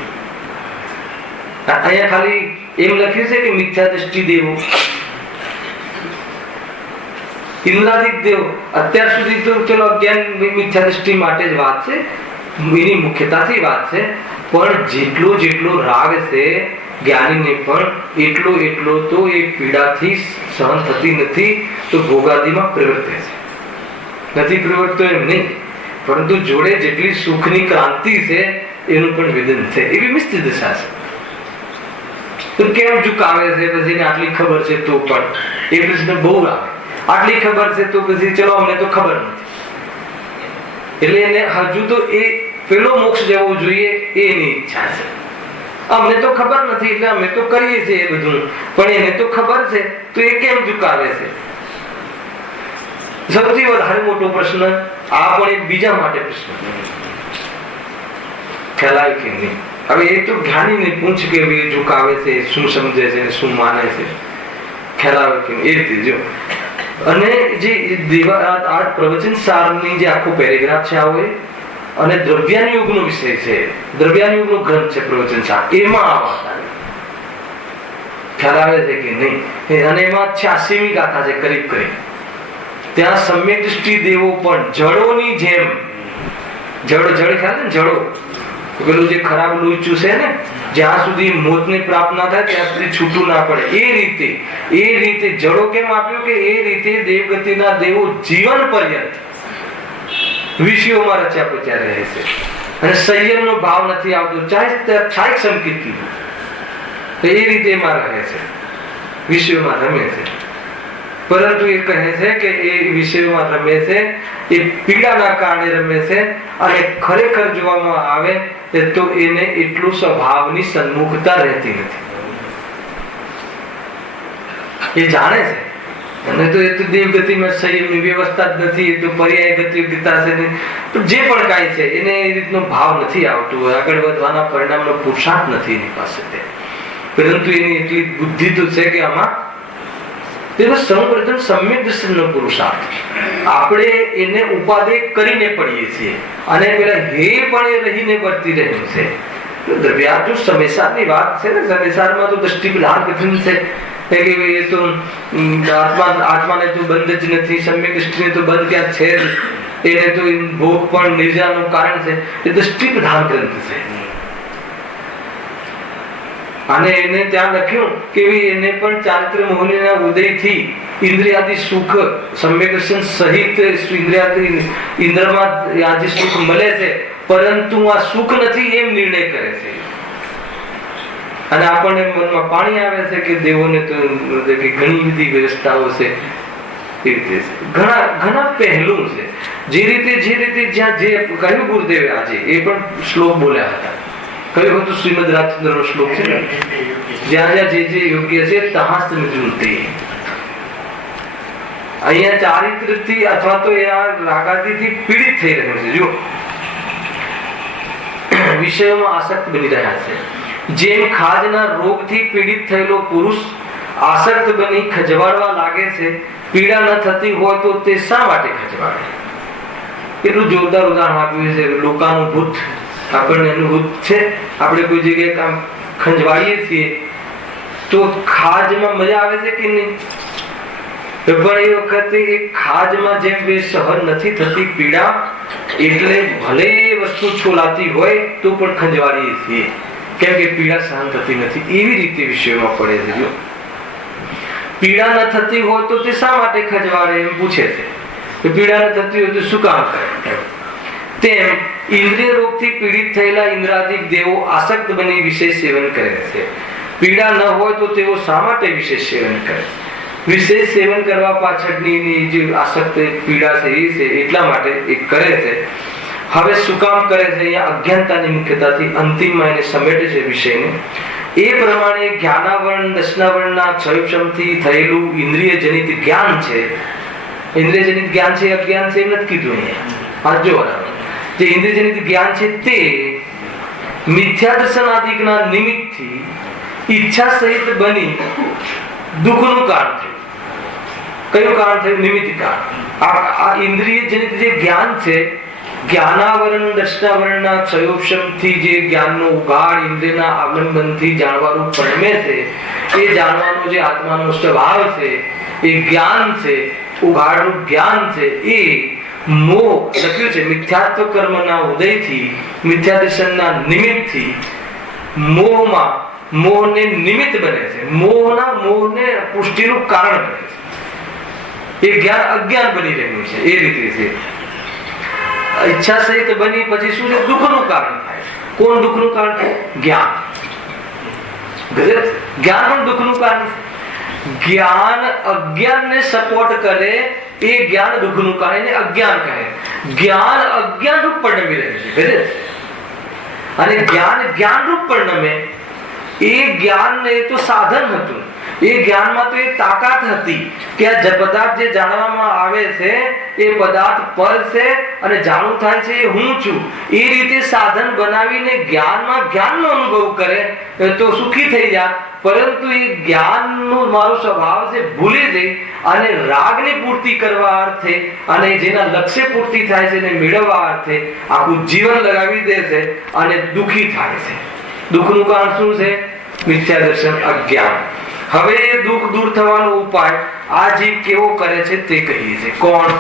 અહીંયા ખાલી એમ લખ્યું છે કે મિથ્યા દ્રષ્ટિ દેવો, ઇન્દ્રાદિક દેવો. અત્યાર સુધી તો ચલો અજ્ઞાન મિથ્યા દ્રષ્ટિ માટે જ વાત છે, એની મુખ્યતાથી વાત છે, પણ જેટલો જેટલો રાગ છે જ્ઞાનીને પણ એટલો તો એ પીડાથી સહન થતી નથી, તો ભોગાદિમાં પ્રવર્તે છે. નથી પ્રવર્તતો એમ નહીં, પરંતુ જોડે જેટલી સુખની ક્રાંતિ છે એનું પણ વેદન છે. એવી મિશ્ર દશા છે. તો કેમ ઝુકાવે છે પછી એને આટલી ખબર છે તો પણ? એ પ્રશ્ન બહુ આવે. આટલી ખબર છે તો પછી ચલો અમને તો ખબર નથી, એટલે એને હજુ તો એ પેલો મોક્ષ જવો જોઈએ એની ઈચ્છા છે. અમને તો ખબર નથી એટલે અમે તો કરીએ છીએ એ બધું, પણ એને તો ખબર છે તો એ કેમ ઝુકાવે છે? સૌથી વધારે મોટો પ્રશ્ન આ પણ એક બીજા માટે પ્રશ્ન ખ્યાલ કે નહીં. હવે એ તો જ્ઞાનીને પૂછ કે ઝુકાવે છે, શું સમજે છે, શું માને છે, ખ્યાલ આવે કે એ રીતે જો. અને જે આ પ્રવચન સારની જે આખો પેરેગ્રાફ છે આવો, અને દ્રવ્યાનુયોગનો વિષય છે, દ્રવ્યાનુયોગનો ગ્રંથ છે પ્રવચન સાર, એમાં આ વાત આવે. ખ્યાલ આવે છે કે નહીં? અને એમાં 86મી ગાથા છે કરીબ કરીબ. ત્યાં સમ્યક દૃષ્ટિ દેવો પણ જળોની જેમ, જળ ખ્યાલ ને, જળો પેલું જે ખરાબ લોહી ચૂસે ને, જ્યાં સુધી મોતને પ્રાપ્ત ના થાય ત્યાં સુધી છૂટું ના પડે, એ રીતે જળો કેમ આપ્યું કે એ રીતે દેવગતિના દેવો જીવન પર્યંત વિષયોમાં રચ્યા પચ્યા રહે છે, અને સંયમનો ભાવ નથી આવતો, ચાહે સંકિત કીધું તો એ રીતે એમાં રહે છે, વિષયોમાં રમે છે. પરંતુ એ કહે છે કે એ વિષયોમાં રમે છે એ પીડાના કારણે રમે છે, અને ખરેખર જોવામાં આવે તો એને એટલું સ્વભાવની સન્મુખતા રહેતી નથી. એ જાણે છે, અને તો એ તો દેવગતિમાં સંયમની વ્યવસ્થા જ નથી, એ તો પર્યાય ગતિ ગીતા છે, જે પણ કાંઈ છે એને એ રીતનો ભાવ નથી આવતો, આગળ વધવાના પરિણામનો પુરુષાર્થ નથી એની પાસે. પરંતુ એની એટલી બુદ્ધિ તો છે કે આમાં સૌપ્રથમ સમ્યક દર્શનનો પુરુષાર્થ. આપણે એને ઉપાદેય કરીને પડીએ છીએ, અને પેલા હે પણ એ રહીને વર્તી રહ્યું છે. દ્રવ્યાર્થ સમયસારની વાત છે ને, સમયસારમાં તો દ્રષ્ટિ પ્રધાન કથન છે કે એ તો આત્માને તો બંધ જ નથી, સમ્યક દૃષ્ટિને તો બંધ ક્યાં છે જ, એને તો ભોગ પણ નિર્જાનું કારણ છે. એ દ્રષ્ટિ પ્રધાન ગ્રંથ છે. અને એને ત્યાં લખ્યું કે એને પણ ચારિત્ર મોહનીના ઉદયથી ઇન્દ્રિયાદિ સુખ સમ્યક દર્શન સહિત ઇન્દ્રમાં આજે સુખ મળે છે, પરંતુ આ સુખ નથી એમ નિર્ણય કરે છે. અને આપણને મનમાં પાણી આવે છે કે દેવોને તો ઘણી બધી વ્યવસ્થાઓ છે, એ રીતે ઘણા પહેલું છે. જે રીતે જ્યાં જે કહ્યું ગુરુદેવે આજે એ પણ શ્લોક બોલ્યા હતા. કયું હતું? શ્રીમદ રાજચંદ્રનો શ્લોક છે, જ્યાં જ્યાં જે યોગ્ય છે તહાં સમજૂતે. અહીંયા ચારિત્રથી અથવા તો રાગાદિથી પીડિત થઈ રહ્યો છે, જો વિષયોમાં આસક્ત બની રહ્યા છે. જેમ ખાજના રોગથી પીડિત થયેલો પુરુષ આસક્ત બની ખજવાડવા લાગે છે, પીડા ન થતી હોય તો તે શા માટે ખજવાડે? કેટલું જોરદાર ઉદાહરણ આપ્યું છે. લોકાનુભૂત આપણને અનુભૂત છે. આપણે કોઈ જગ્યાએ કામ ખંજવાળીએ છીએ તો ખાજમાં મજા આવે છે કે નહીં? પણ એ વખતે એ ખાજમાં જેમ સહન નથી થતી પીડા, એટલે ભલે એ વસ્તુ છોલાતી હોય તો પણ ખંજવાળીએ છીએ, કેમ કે પીડા સહન થતી નથી. એવી રીતે વિષયોમાં પડે છે. પીડા ન થતી હોય તો તે શા માટે ખંજવાળે એમ પૂછે છે. પીડા ન થતી હોય તો શું કામ કરે? તેમ ઇન્દ્રિય રોગથી પીડિત થયેલા ઇન્દ્રાદિક દેવો આસક્ત બની વિશેષ સેવન કરે છે. પીડા ન હોય તો તેઓ શા માટે વિશેષ સેવન કરે? વિશેષ સેવન કરવા પાછળની જે આસક્ત પીડા છે એ છે એટલા માટે એ કરે છે. હવે શું કામ કરે છે? અહીંયા અજ્ઞાનતાની મુખ્યતાથી અંતિમમાં એને સમેટે છે વિષયને. એ પ્રમાણે જ્ઞાનાવરણ દર્શનાવરણના ક્ષયક્ષમથી થયેલું ઇન્દ્રિય જનિત જ્ઞાન છે. ઇન્દ્રિય જનિત જ્ઞાન છે અજ્ઞાન છે એમ નથી કીધું અહીંયા. આ જો જે ઇન્દ્રિય જનિત જ્ઞાન છે તે મિથ્યા દર્શનાદિકના નિમિત્તથી ઈચ્છા સહિત બની દુઃખનું કારણ થયું. કયું કારણ થયું? નિમિત્ત કારણ. આ ઇન્દ્રિય જનિત જે જ્ઞાન છે જ્ઞાનાવરણ દ્રષ્ટાવરણના ક્ષયોક્ષમથી જે જ્ઞાનનો ઉગાડ ઇન્દ્રિયના આવલંબનથી જાણવાનું પરમે છે, એ જાણવાનો જે આત્માનો સ્વભાવ છે, એ જ્ઞાન છે, ઉગાડનું જ્ઞાન છે, એ મોહ લખ્યું છે મિથ્યાત્વ કર્મના ઉદયથી, મિથ્યાદર્શનના નિમિત્તથી મોહને નિમિત્ત બને છે, મોહને પુષ્ટિનું કારણ બને છે. એ જ્ઞાન અજ્ઞાન બની રહ્યું છે. એ રીતે છે ઈચ્છા સહિત બની પછી શું છે? દુઃખનું કારણ થાય. કોણ દુઃખનું કારણ થાય? જ્ઞાન. જ્ઞાન પણ દુઃખનું કારણ છે. જ્ઞાન અજ્ઞાનને સપોર્ટ કરે, એ જ્ઞાન દુઃખનું કારણ, એને અજ્ઞાન કહે. જ્ઞાન અજ્ઞાન રૂપ પરિણમી રહ્યું છે. અને જ્ઞાન રૂપ પરિણમે, એ જ્ઞાન એ તો સાધન હતું. એ જ્ઞાનમાં તો એ તાકાત હતી કે આ પદાર્થ જે જાણવામાં આવે છે એ પદાર્થ પર છે અને જાણવું થાય છે એ હું છું. એ રીતે સાધન બનાવીને જ્ઞાનનો અનુભવ કરે તો સુખી થઈ જાય. પરંતુ એ જ્ઞાનનો મારો સ્વભાવ છે ભૂલી જઈ અને રાગની પૂર્તિ કરવા અર્થે અને જેના લક્ષ્ય પૂર્તિ થાય છે એને મેળવવા અર્થે આખું જીવન લગાવી દે છે અને દુઃખી થાય છે. દુઃખનું કારણ શું છે? મિથ્યા દર્શન, અજ્ઞાન. હવે એ દુઃખ દૂર થવાનો ઉપાય આ જીવ કેવો કરે છે તે કહીએ છીએ. કોણ?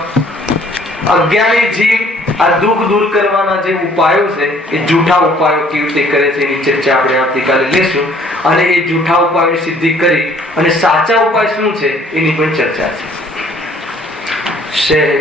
અજ્ઞાની જીવ આ દુઃખ દૂર કરવાના જે ઉપાયો છે એ જૂઠા ઉપાયો કેવી રીતે કરે છે એની ચર્ચા આપણે આવતીકાલે લેશું. અને એ જૂઠા ઉપાયોની સિદ્ધિ કરી અને સાચા ઉપાય શું છે એની પણ ચર્ચા છે. શહેર